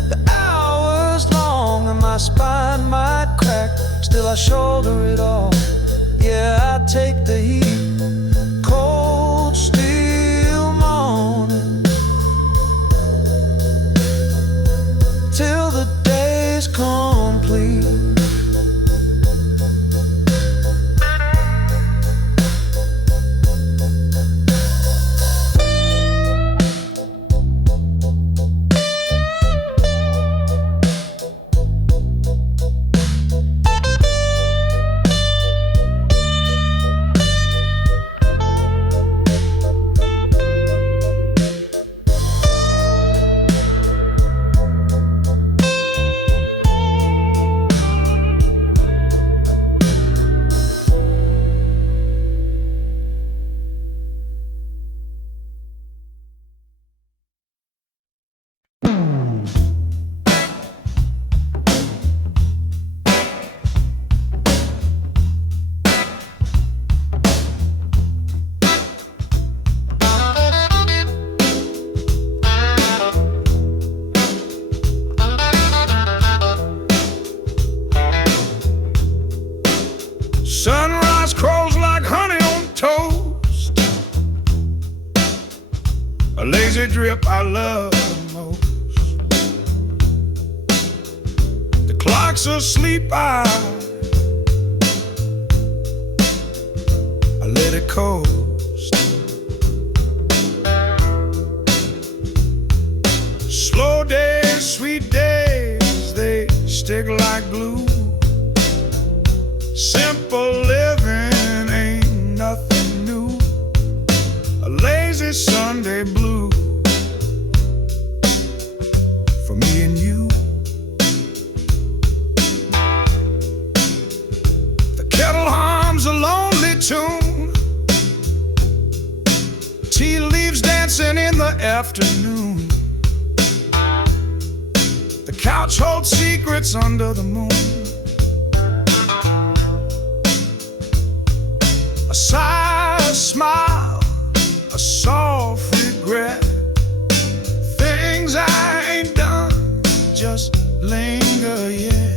The hour's long and my spine might crack. Still I shoulder it all, yeah, I take the heat. Cold, still morning, till the day's complete. a lazy drip I love most. The clock's asleep, I let it coast. Slow days, sweet days, they stick like glue. Simple living ain't nothing new. A lazy Sunday blue for me and you. The kettle hums a lonely tune. Tea leaves dancing in the afternoon. The couch holds secrets under the moon. A sigh, a smile, a soft regret. Things I ain't done just linger yet.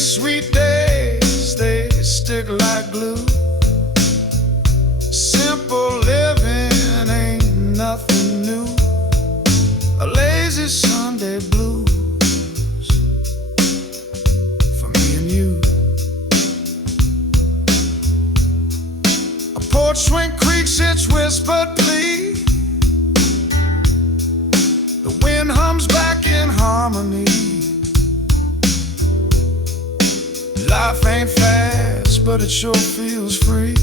Sweet days, they stick like glue. Simple living ain't nothing new. A lazy Sunday blues for me and you. A porch swing creaks its whispered plea. The wind hums back in harmony. Life ain't fast, but it sure feels free.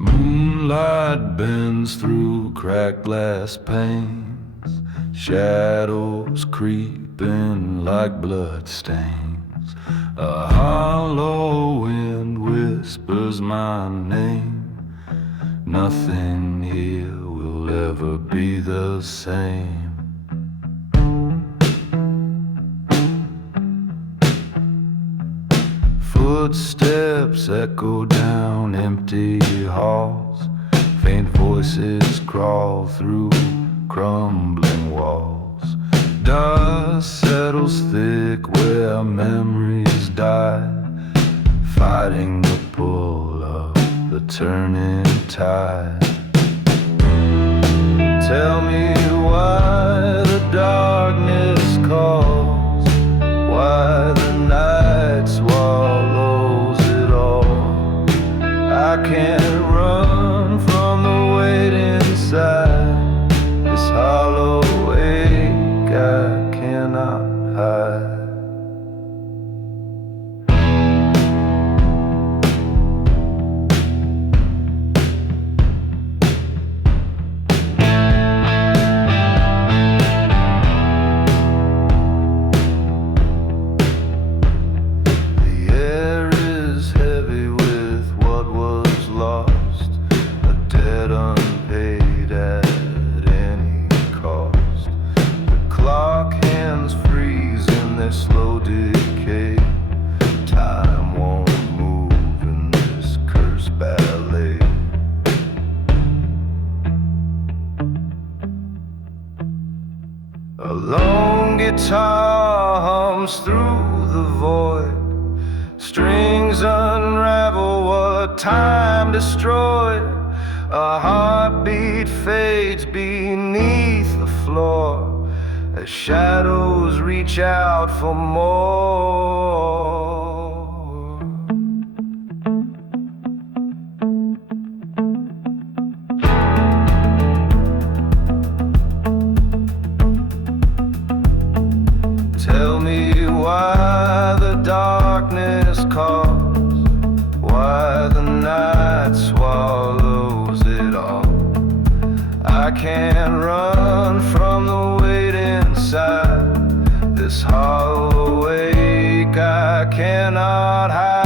Moonlight bends through cracked glass panes, shadows creeping like blood stains. A hollow wind whispers my name. Nothing here will ever be the same. Footsteps echo down empty halls. Faint voices crawl through crumbling walls. Dust settles thick where memories die, fighting the pull of the turning tide. Tell me why the darkness calls, why the night swallows it all. I can't run from the weight inside, this hollow ache I cannot hide. Slow decay, time won't move in this cursed ballet. A lone guitar hums through the void, strings unravel what time destroyed. A heartbeat fades beneath the floor as shadows reach out for more. why the darkness calls, why the night swallows it all. I can't run from the weight inside this hollow ache I cannot hide.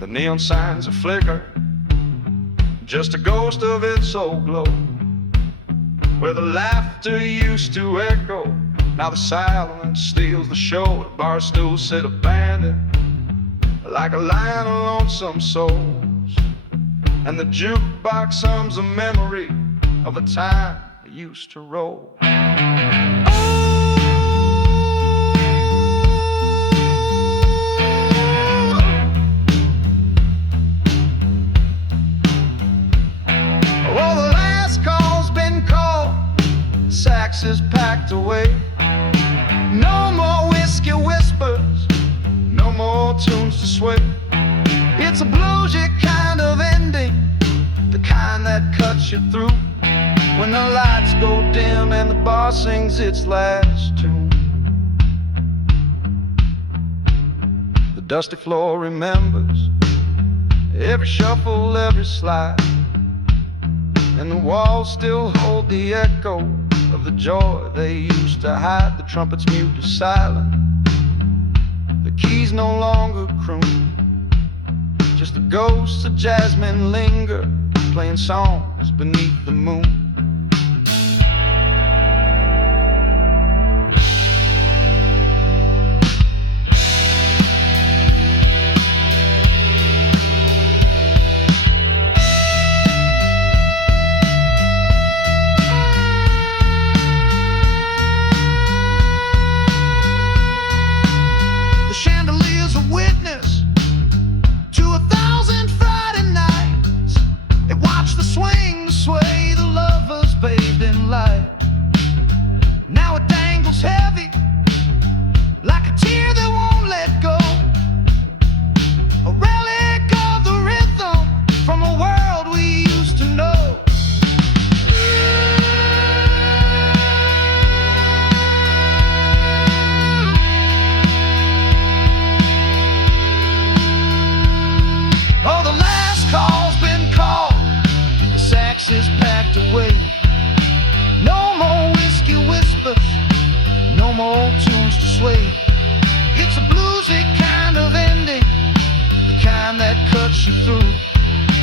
The neon signs a flicker, just a ghost of its old glow. Where the laughter used to echo, now the silence steals the show. At bar stools sit abandoned, like a line of lonesome souls. And the jukebox hums a memory of a time it used to roll. Sax is packed away. No more whiskey whispers, no more tunes to sway. It's a bluesy kind of ending, the kind that cuts you through when the lights go dim and the bar sings its last tune. The dusty floor remembers every shuffle, every slide, and the walls still hold the echo of the joy they used to hide. The trumpet's mute to silent, the keys no longer croon. Just the ghosts of jazzmen linger, playing songs beneath the moon.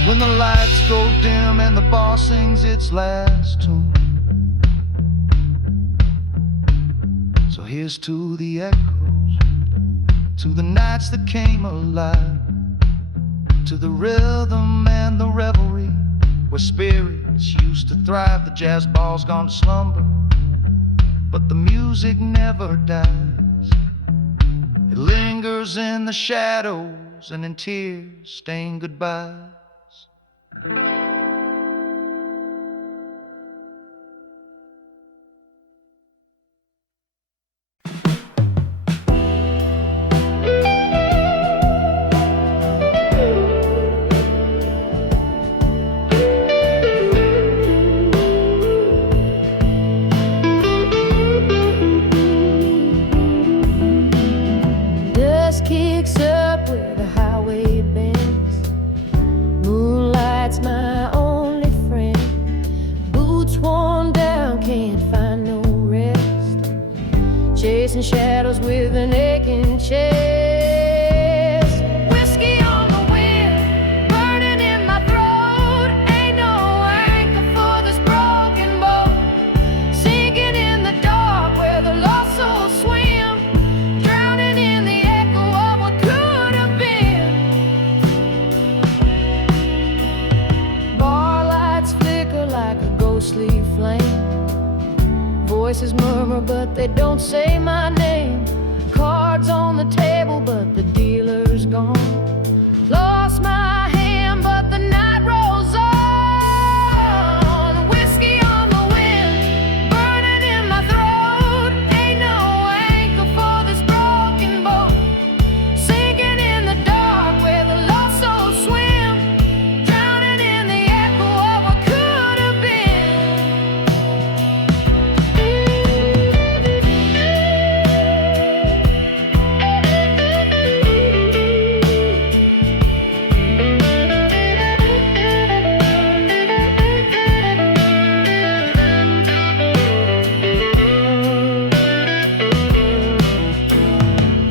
When the lights go dim and the bar sings its last tune. So here's to the echoes, to the nights that came alive, to the rhythm and the revelry where spirits used to thrive. The jazz ball's gone to slumber, but the music never dies. It lingers in the shadows and in tears stained goodbyes. chasing shadows with an aching chest. Whiskey on the wind, burning in my throat. Ain't no anchor for this broken boat, sinking in the dark where the lost souls swim, drowning in the echo of what could have been. Bar lights flicker like a ghostly flame. Voices murmur but they don't say my name. Cards on the table but the dealer's gone. Lost my hand but the night rolls on. Whiskey on the wind, burning in my throat. Ain't no anchor for this broken boat, sinking in the dark where the lost souls swim, drowning in the echo of what could have been.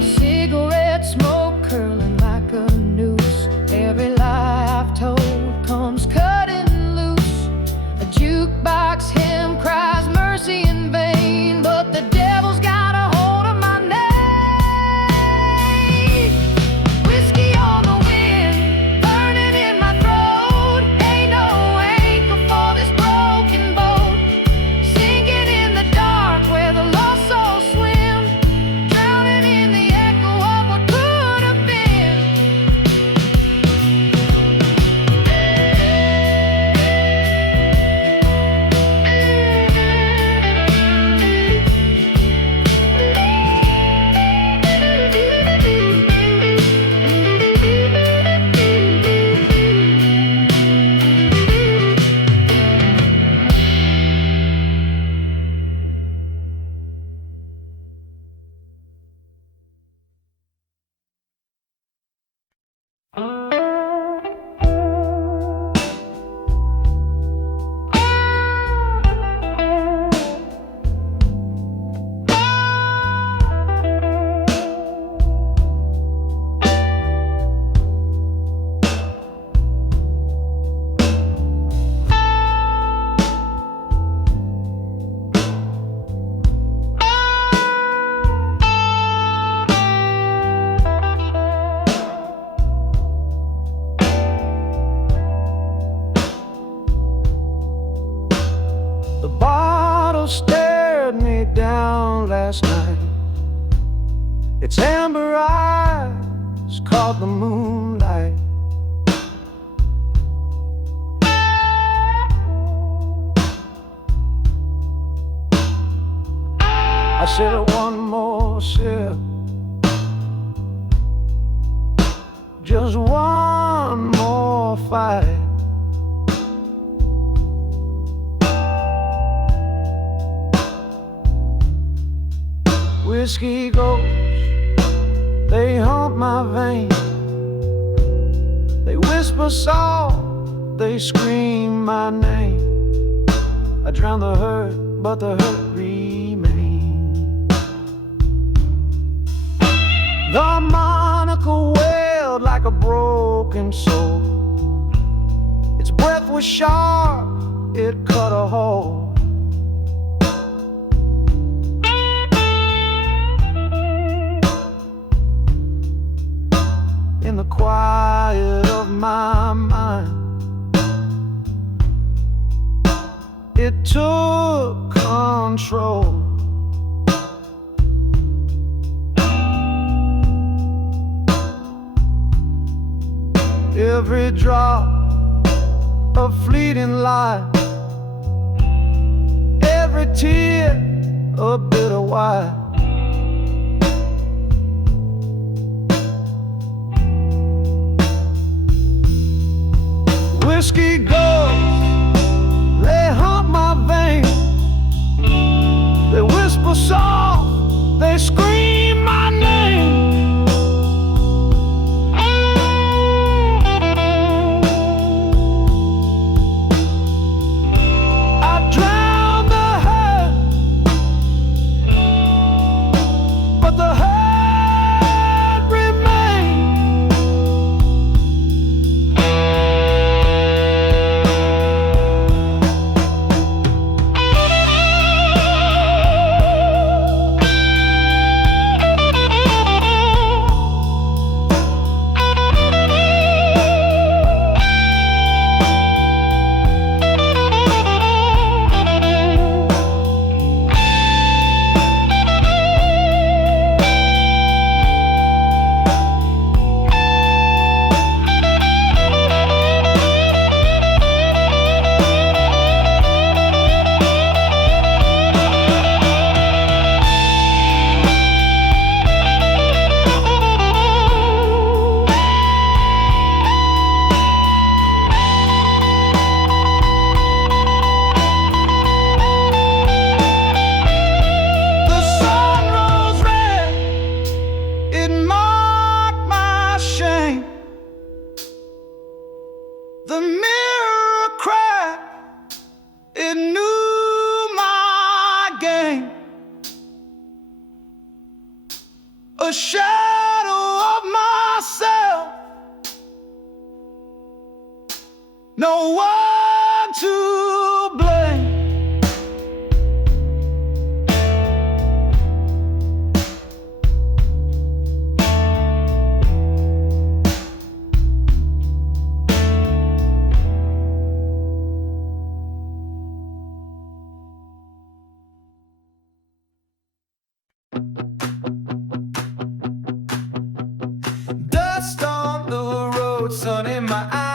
Cigarette smoke curling like a noose. Every lie I've told comes cutting loose. A jukebox hymn cries mercy in vain, but the devil's got a hold of my name. Whiskey on the wind, burning in my throat. Ain't no anchor for this broken boat, sinking in the dark where the lost souls swim, drowning in the echo of what could have been. The bottle stared me down last night. Its amber eyes caught the moonlight. I said one more sip, just one more fight. Whiskey ghosts, they haunt my veins. They whisper soft, they scream my name. I drown the hurt, but the hurt remains. The harmonica wailed like a broken soul. Its breath was sharp, it cut a hole. In the quiet of my mind, it took control. Every drop of fleeting life, every tear a bitter wine. Whiskey ghosts, they haunt my veins. They whisper soft, they scream my name. I drown the hurt, game, a shadow of myself, no one to blame. Dust on the road, sun in my eye.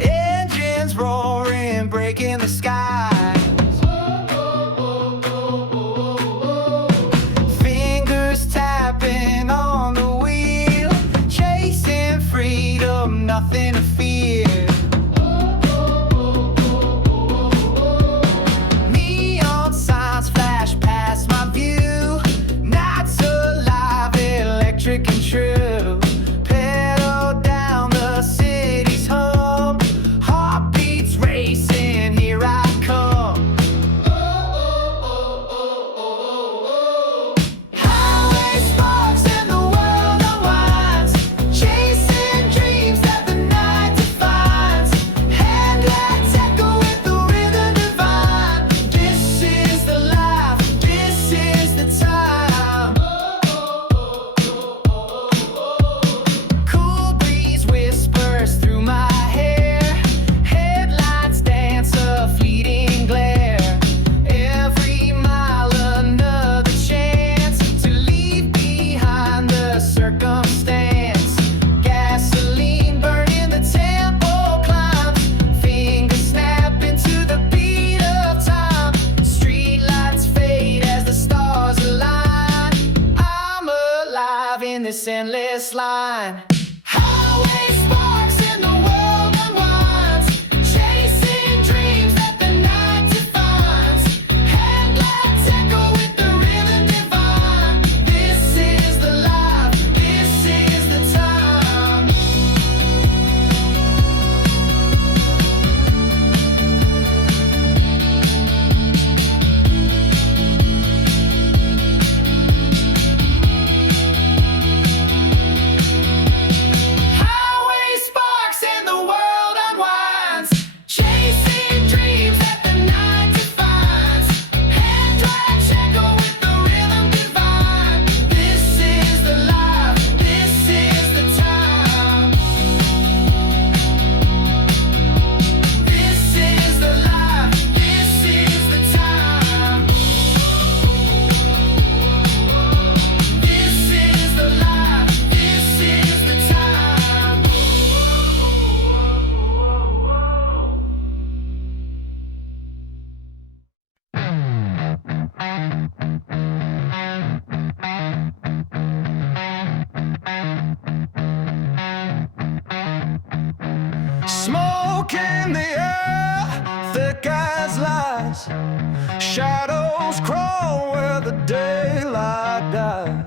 Engines roaring, breaking the skies. Fingers tapping on the wheel, chasing freedom, nothing to fear. Neon signs flash past my view. Nights alive, electric and true. Pedal down the city's hum. Heartbeats racing, here I come. Highway sparks and the world unwinds, chasing dreams that the night defines. Headlights echo with the rhythm divine. This is the life, this is the time. Cool breeze whispers through my hair. Headlights dance a fleeting glare. Every mile another chance to leave behind the circumstance. Gasoline burning, the tempo climbs. Fingers snap into the beat of time. Streetlights fade as the stars align. I'm alive in this endless line. Highway sparks and the world unwinds, chasing dreams that the night defines. Headlights echo with the rhythm divine. This is the life, this is the time. Highway sparks and the world unwinds, chasing dreams that the night defines. Headlights echo with the rhythm divine. This is the life, this is the time. This is the life, this is the time. This is the life, this is the time. Smoke in the air, thick as lies. Shadows crawl where the daylight dies.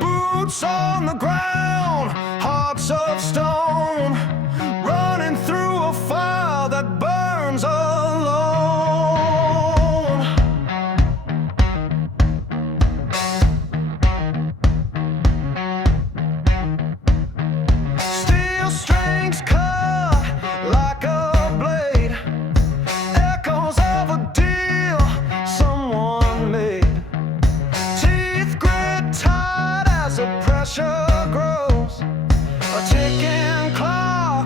Boots on the ground, hearts of stone, running through a fire that burns alone. Steel strings cut like a blade, echoes of a deal someone made. Teeth grit tight as the pressure grows, a ticking clock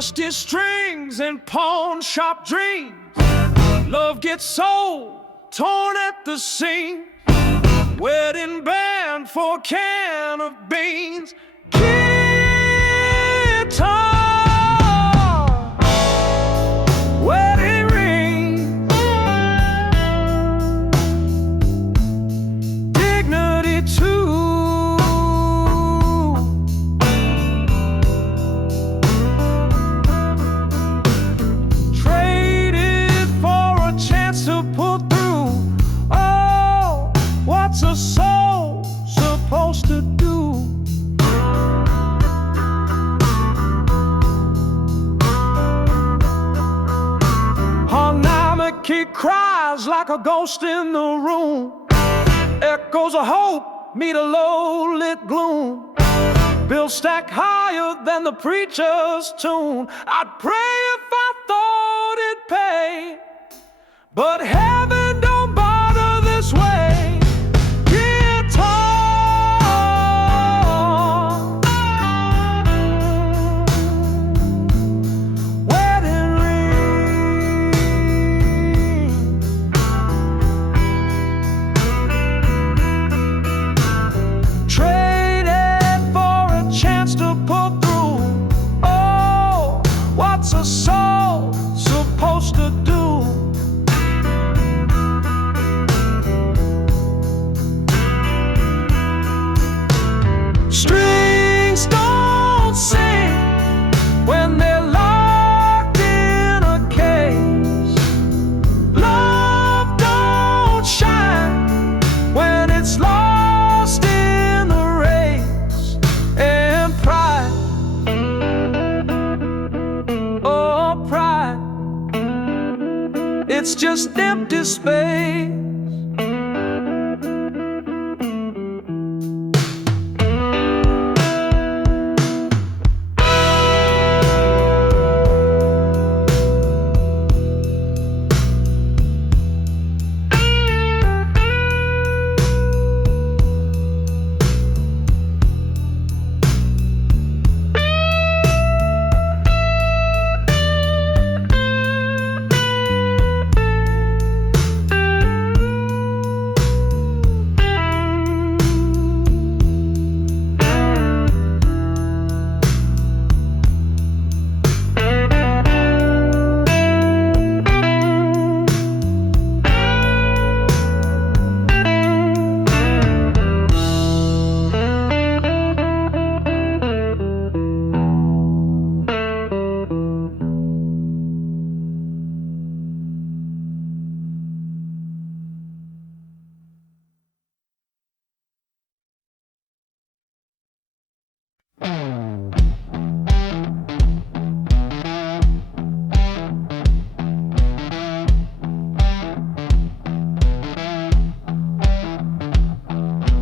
Rusty strings and pawn shop dreams. Love gets sold, torn at the seams. Wedding band for a can of beans. Guitar, wedding ring, dignity too. Traded for a chance to pull through. Oh, what's a soul supposed to do? He cries like a ghost in the room. Echoes of hope meet a low-lit gloom. Bills stack higher than the preacher's tune. I'd pray if I thought it'd pay, but heaven don't bother this way. Guitar, wedding ring, traded for a chance to pull through. Oh, what's a soul supposed to do? Strings don't sing when they're locked in a case. Love don't shine when it's lost in the race. And pride, oh pride, it's just empty space.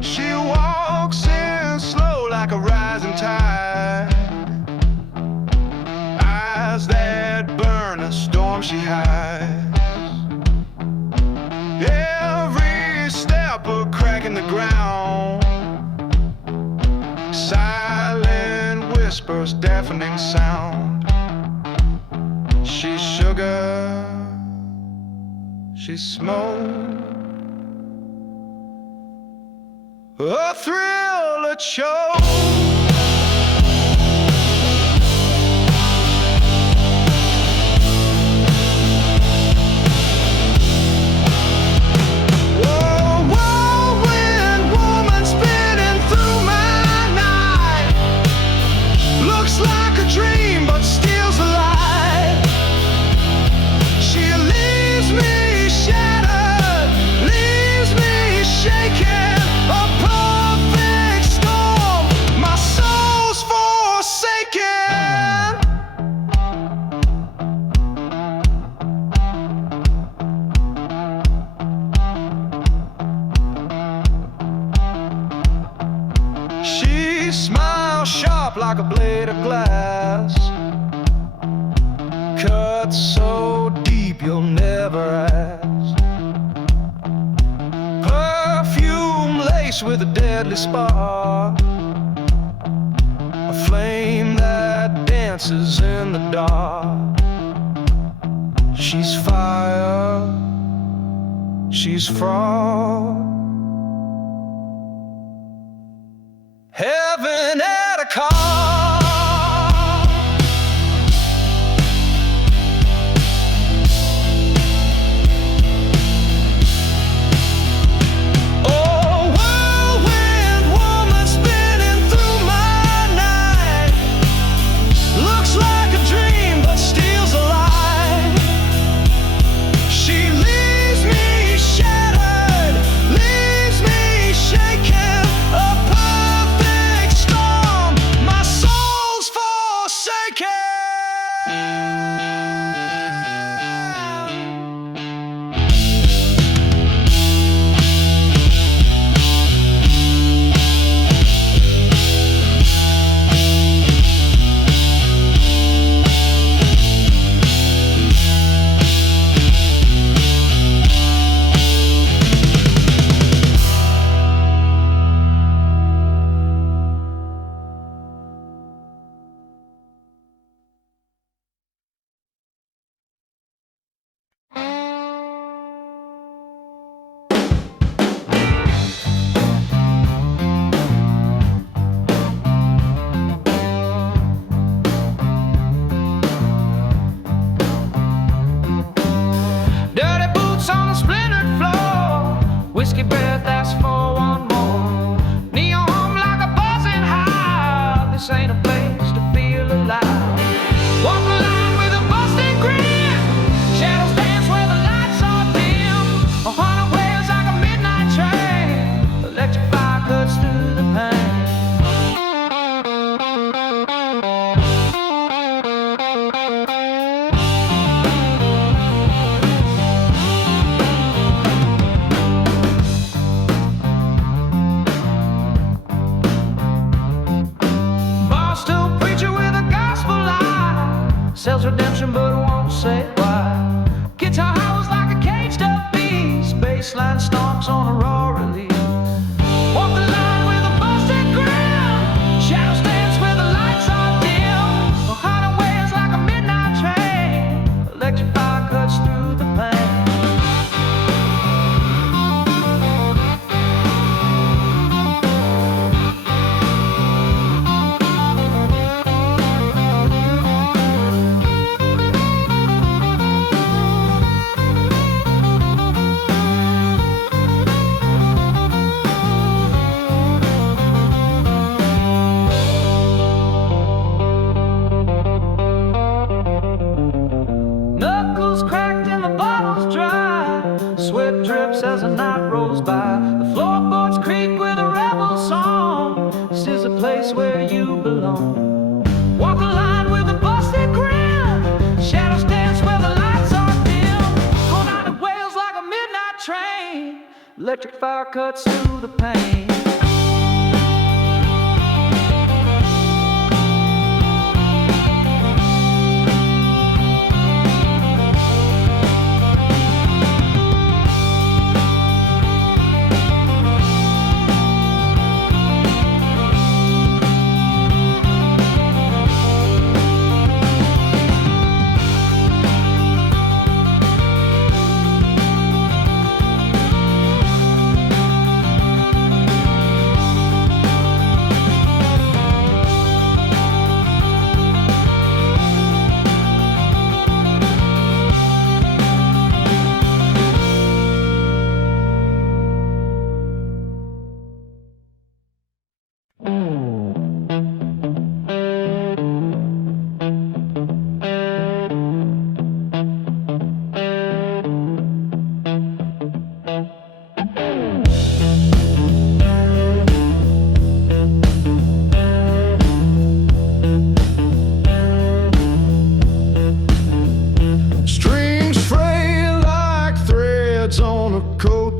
She walks in slow like a rising tide. Eyes that burn, a storm she hides. Every step a crack in the ground. Silent whispers, deafening sound. She's sugar, she's smoke, a thrill, a choke. Whirlwind woman spinning through my night. Looks like a dream but steals the light. She leaves me shattered, leaves me shaking. A perfect storm, my soul's forsaken. She smiles sharp like a blade of glass. Cut so deep you'll never ask. Perfume laced with a deadly spark. A flame that dances dances in the dark. She's fire, she's fraud. Heaven at a call. Whiskey breath asks for one more. Neon hum like a buzzing hive. This ain't a place to feel alive. Walk the line with a busted grin. Shadows dance where the lights are dim. 100 waves like a midnight train. Electric fire cuts through the pain. Sells redemption but won't say why. Guitar howls like a caged up beast. Bassline stomps on a raw release. Walk the line with a busted grin. Shadows dance where the lights are dim. 100 waves like a midnight train. Electric fire cuts through the pain. Sweat drips as the night rolls by. The floorboards creak with a rebel song. This is a place where you belong. Walk the line with a busted grin. Shadows dance where the lights are dim. Cold night wails like a midnight train. Electric fire cuts through the pain.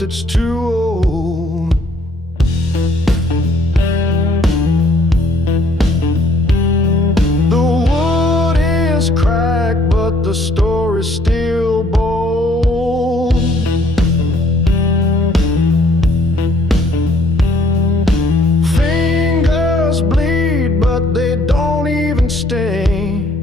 It's too old. The wood is cracked, but the story's still bold. Fingers bleed, but they don't even sting.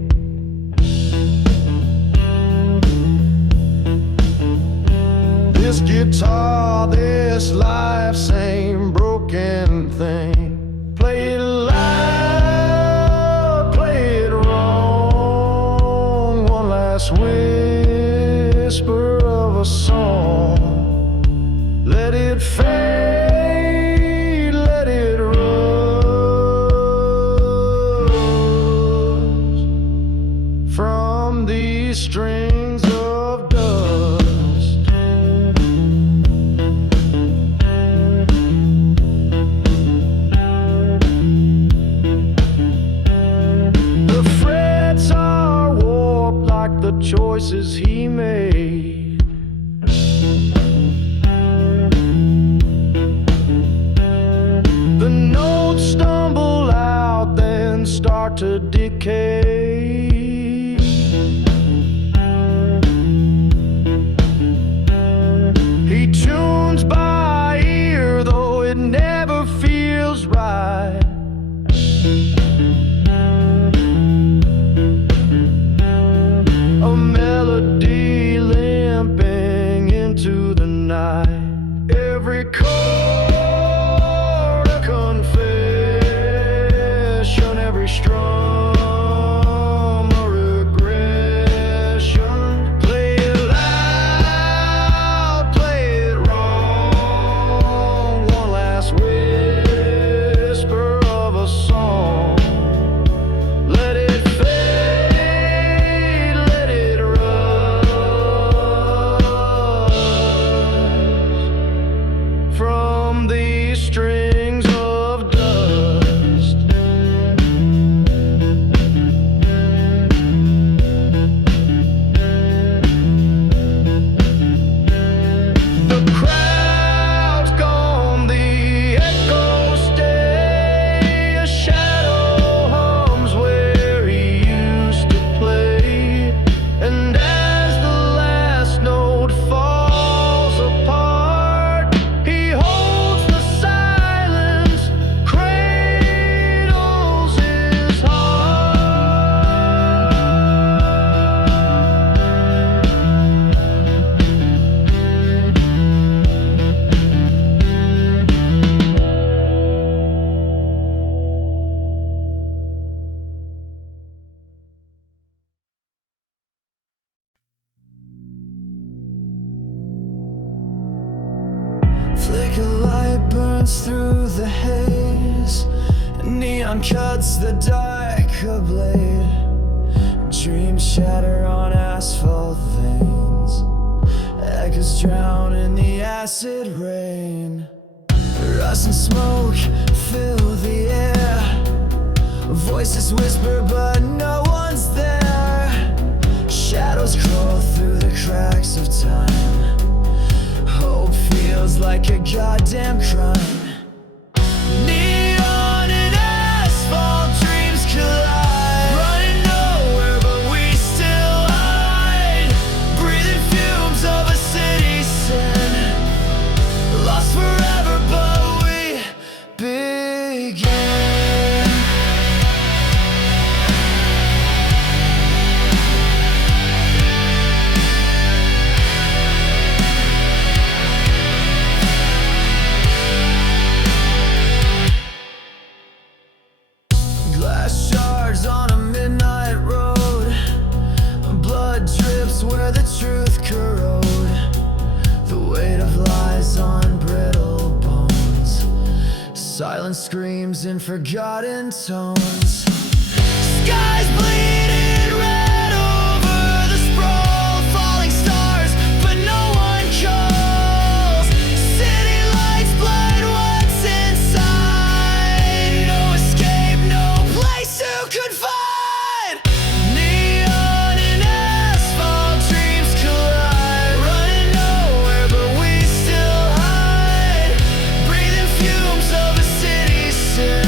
last whisper of a song. Let it fade, let it rose from these strings of dust. The frets are warped like the choices he made. The notes stumble out, then start to decay. He tunes by ear, though it never feels right. A melody limping into the night. Every chord a confession, every strum a regression. Play it loud, play it wrong. One last whisper of a song. Let it fade, let it rise from these strings of dust. The crowd's gone, the echoes stay. A shadow hums where he used to play. And as the last note falls apart, he holds the silence, cradles his heart. Flicker light burns through the haze. Neon cuts the dark blade. Dreams shatter on asphalt veins. Echoes drown in the acid rain. Rust and smoke fill the air. Voices whisper but no one's there. Shadows crawl through the cracks of time. Hope feels like a goddamn crime. Neon and asphalt dreams collide. Running nowhere but we still hide. Breathing fumes of a city sin. Lost forever but we begin. Glass shards on a midnight road. Blood drips where the truth corrode. The weight of lies on brittle bones. Silence screams in forgotten tones. Skies bleeding red over the sprawl. Falling stars, but no one calls. City lights blind what's inside. No escape, no place to confide. Neon and asphalt dreams collide. Running nowhere, but we still hide. Breathing fumes of a city sin.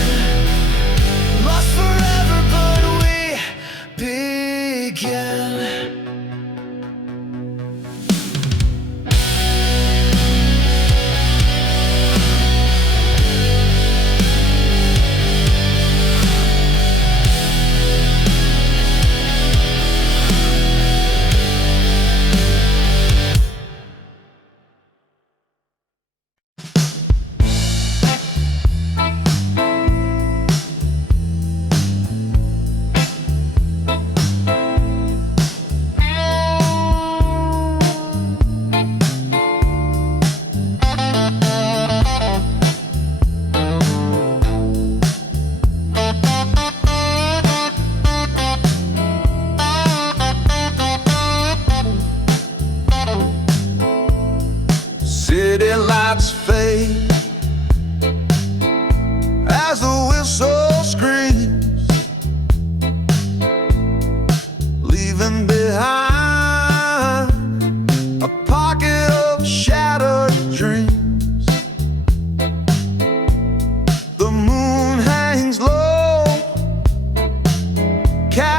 Lost forever.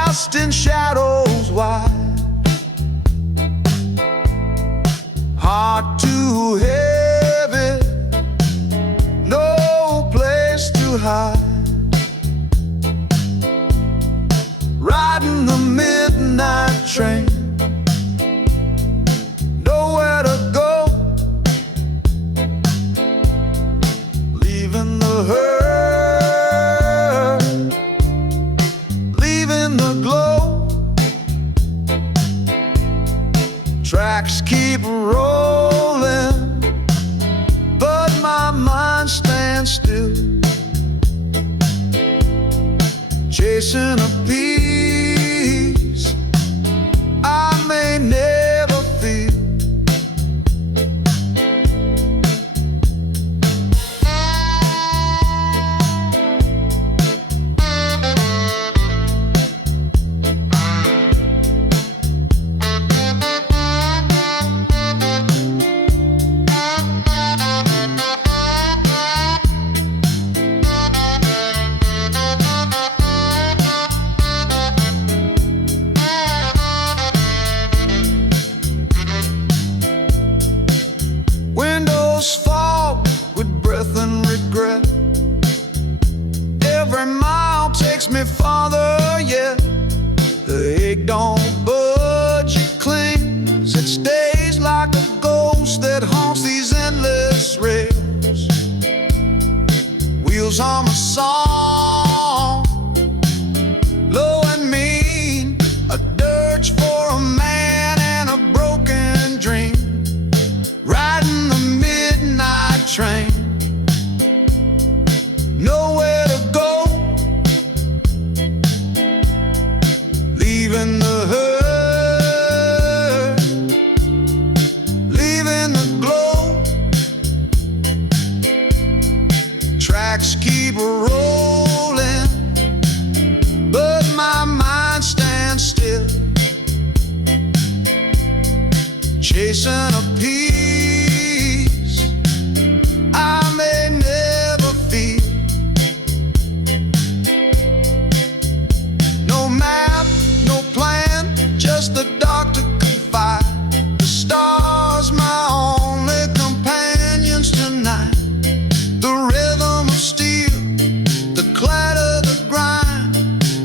lost in shadows wide, heart too heavy, no place to hide. Riding the midnight train, nowhere to go, leaving the hurt, leaving the glow. Tracks keep rolling, but my mind stands still, chasing a peace I may never feel. Windows fog with breath and regret. Every mile takes me farther yet. The ache don't budge, it clings, it stays like a ghost that haunts these endless rails. Wheels on a song, low and mean, a dirge for a man and a broken dream. Riding the midnight train, nowhere to go, leaving the hurt, leaving the glow. Tracks keep rolling, but my mind stands still, chasing a peace I may never feel. No map, no plan, just the dark to confide. The stars, my only companions tonight. The rhythm of steel, the clatter, the grind,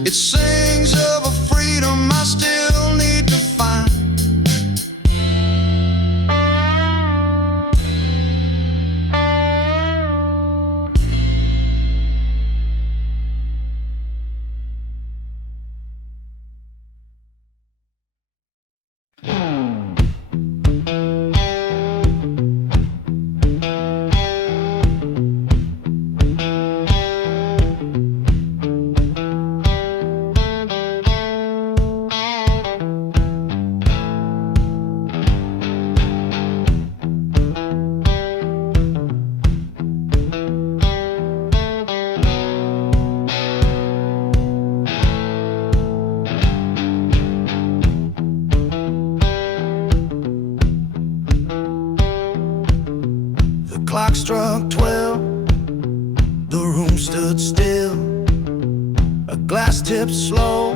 it sings of a freedom I still need to find. The clock struck 12, the room stood still. A glass tipped slow,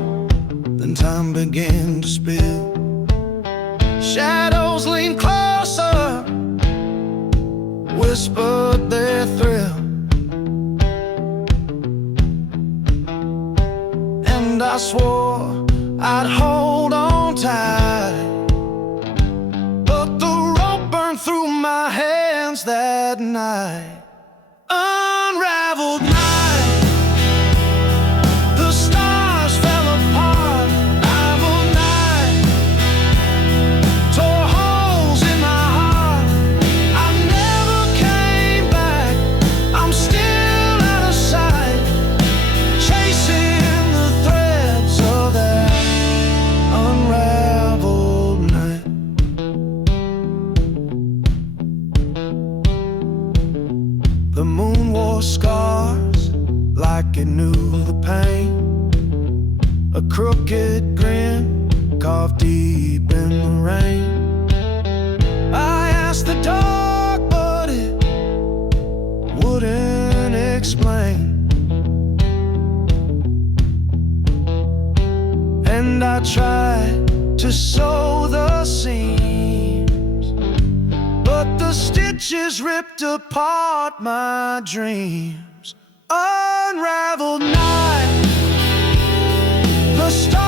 then time began to spill. Shadows leaned closer, whispered their thrill, and I swore I'd hold on tight, but the rope burned through my hands that night. Unraveled night, the stars fell apart. Unraveled night, tore holes in my heart. I never came back, I'm still out of sight, chasing the threads of that unraveled night. The moon wore scars like it knew the pain. A crooked grin carved deep in the rain. I asked the dark, but it wouldn't explain. and I tried to sew the seams, but the stitches ripped apart my dreams. Unraveled night, the stars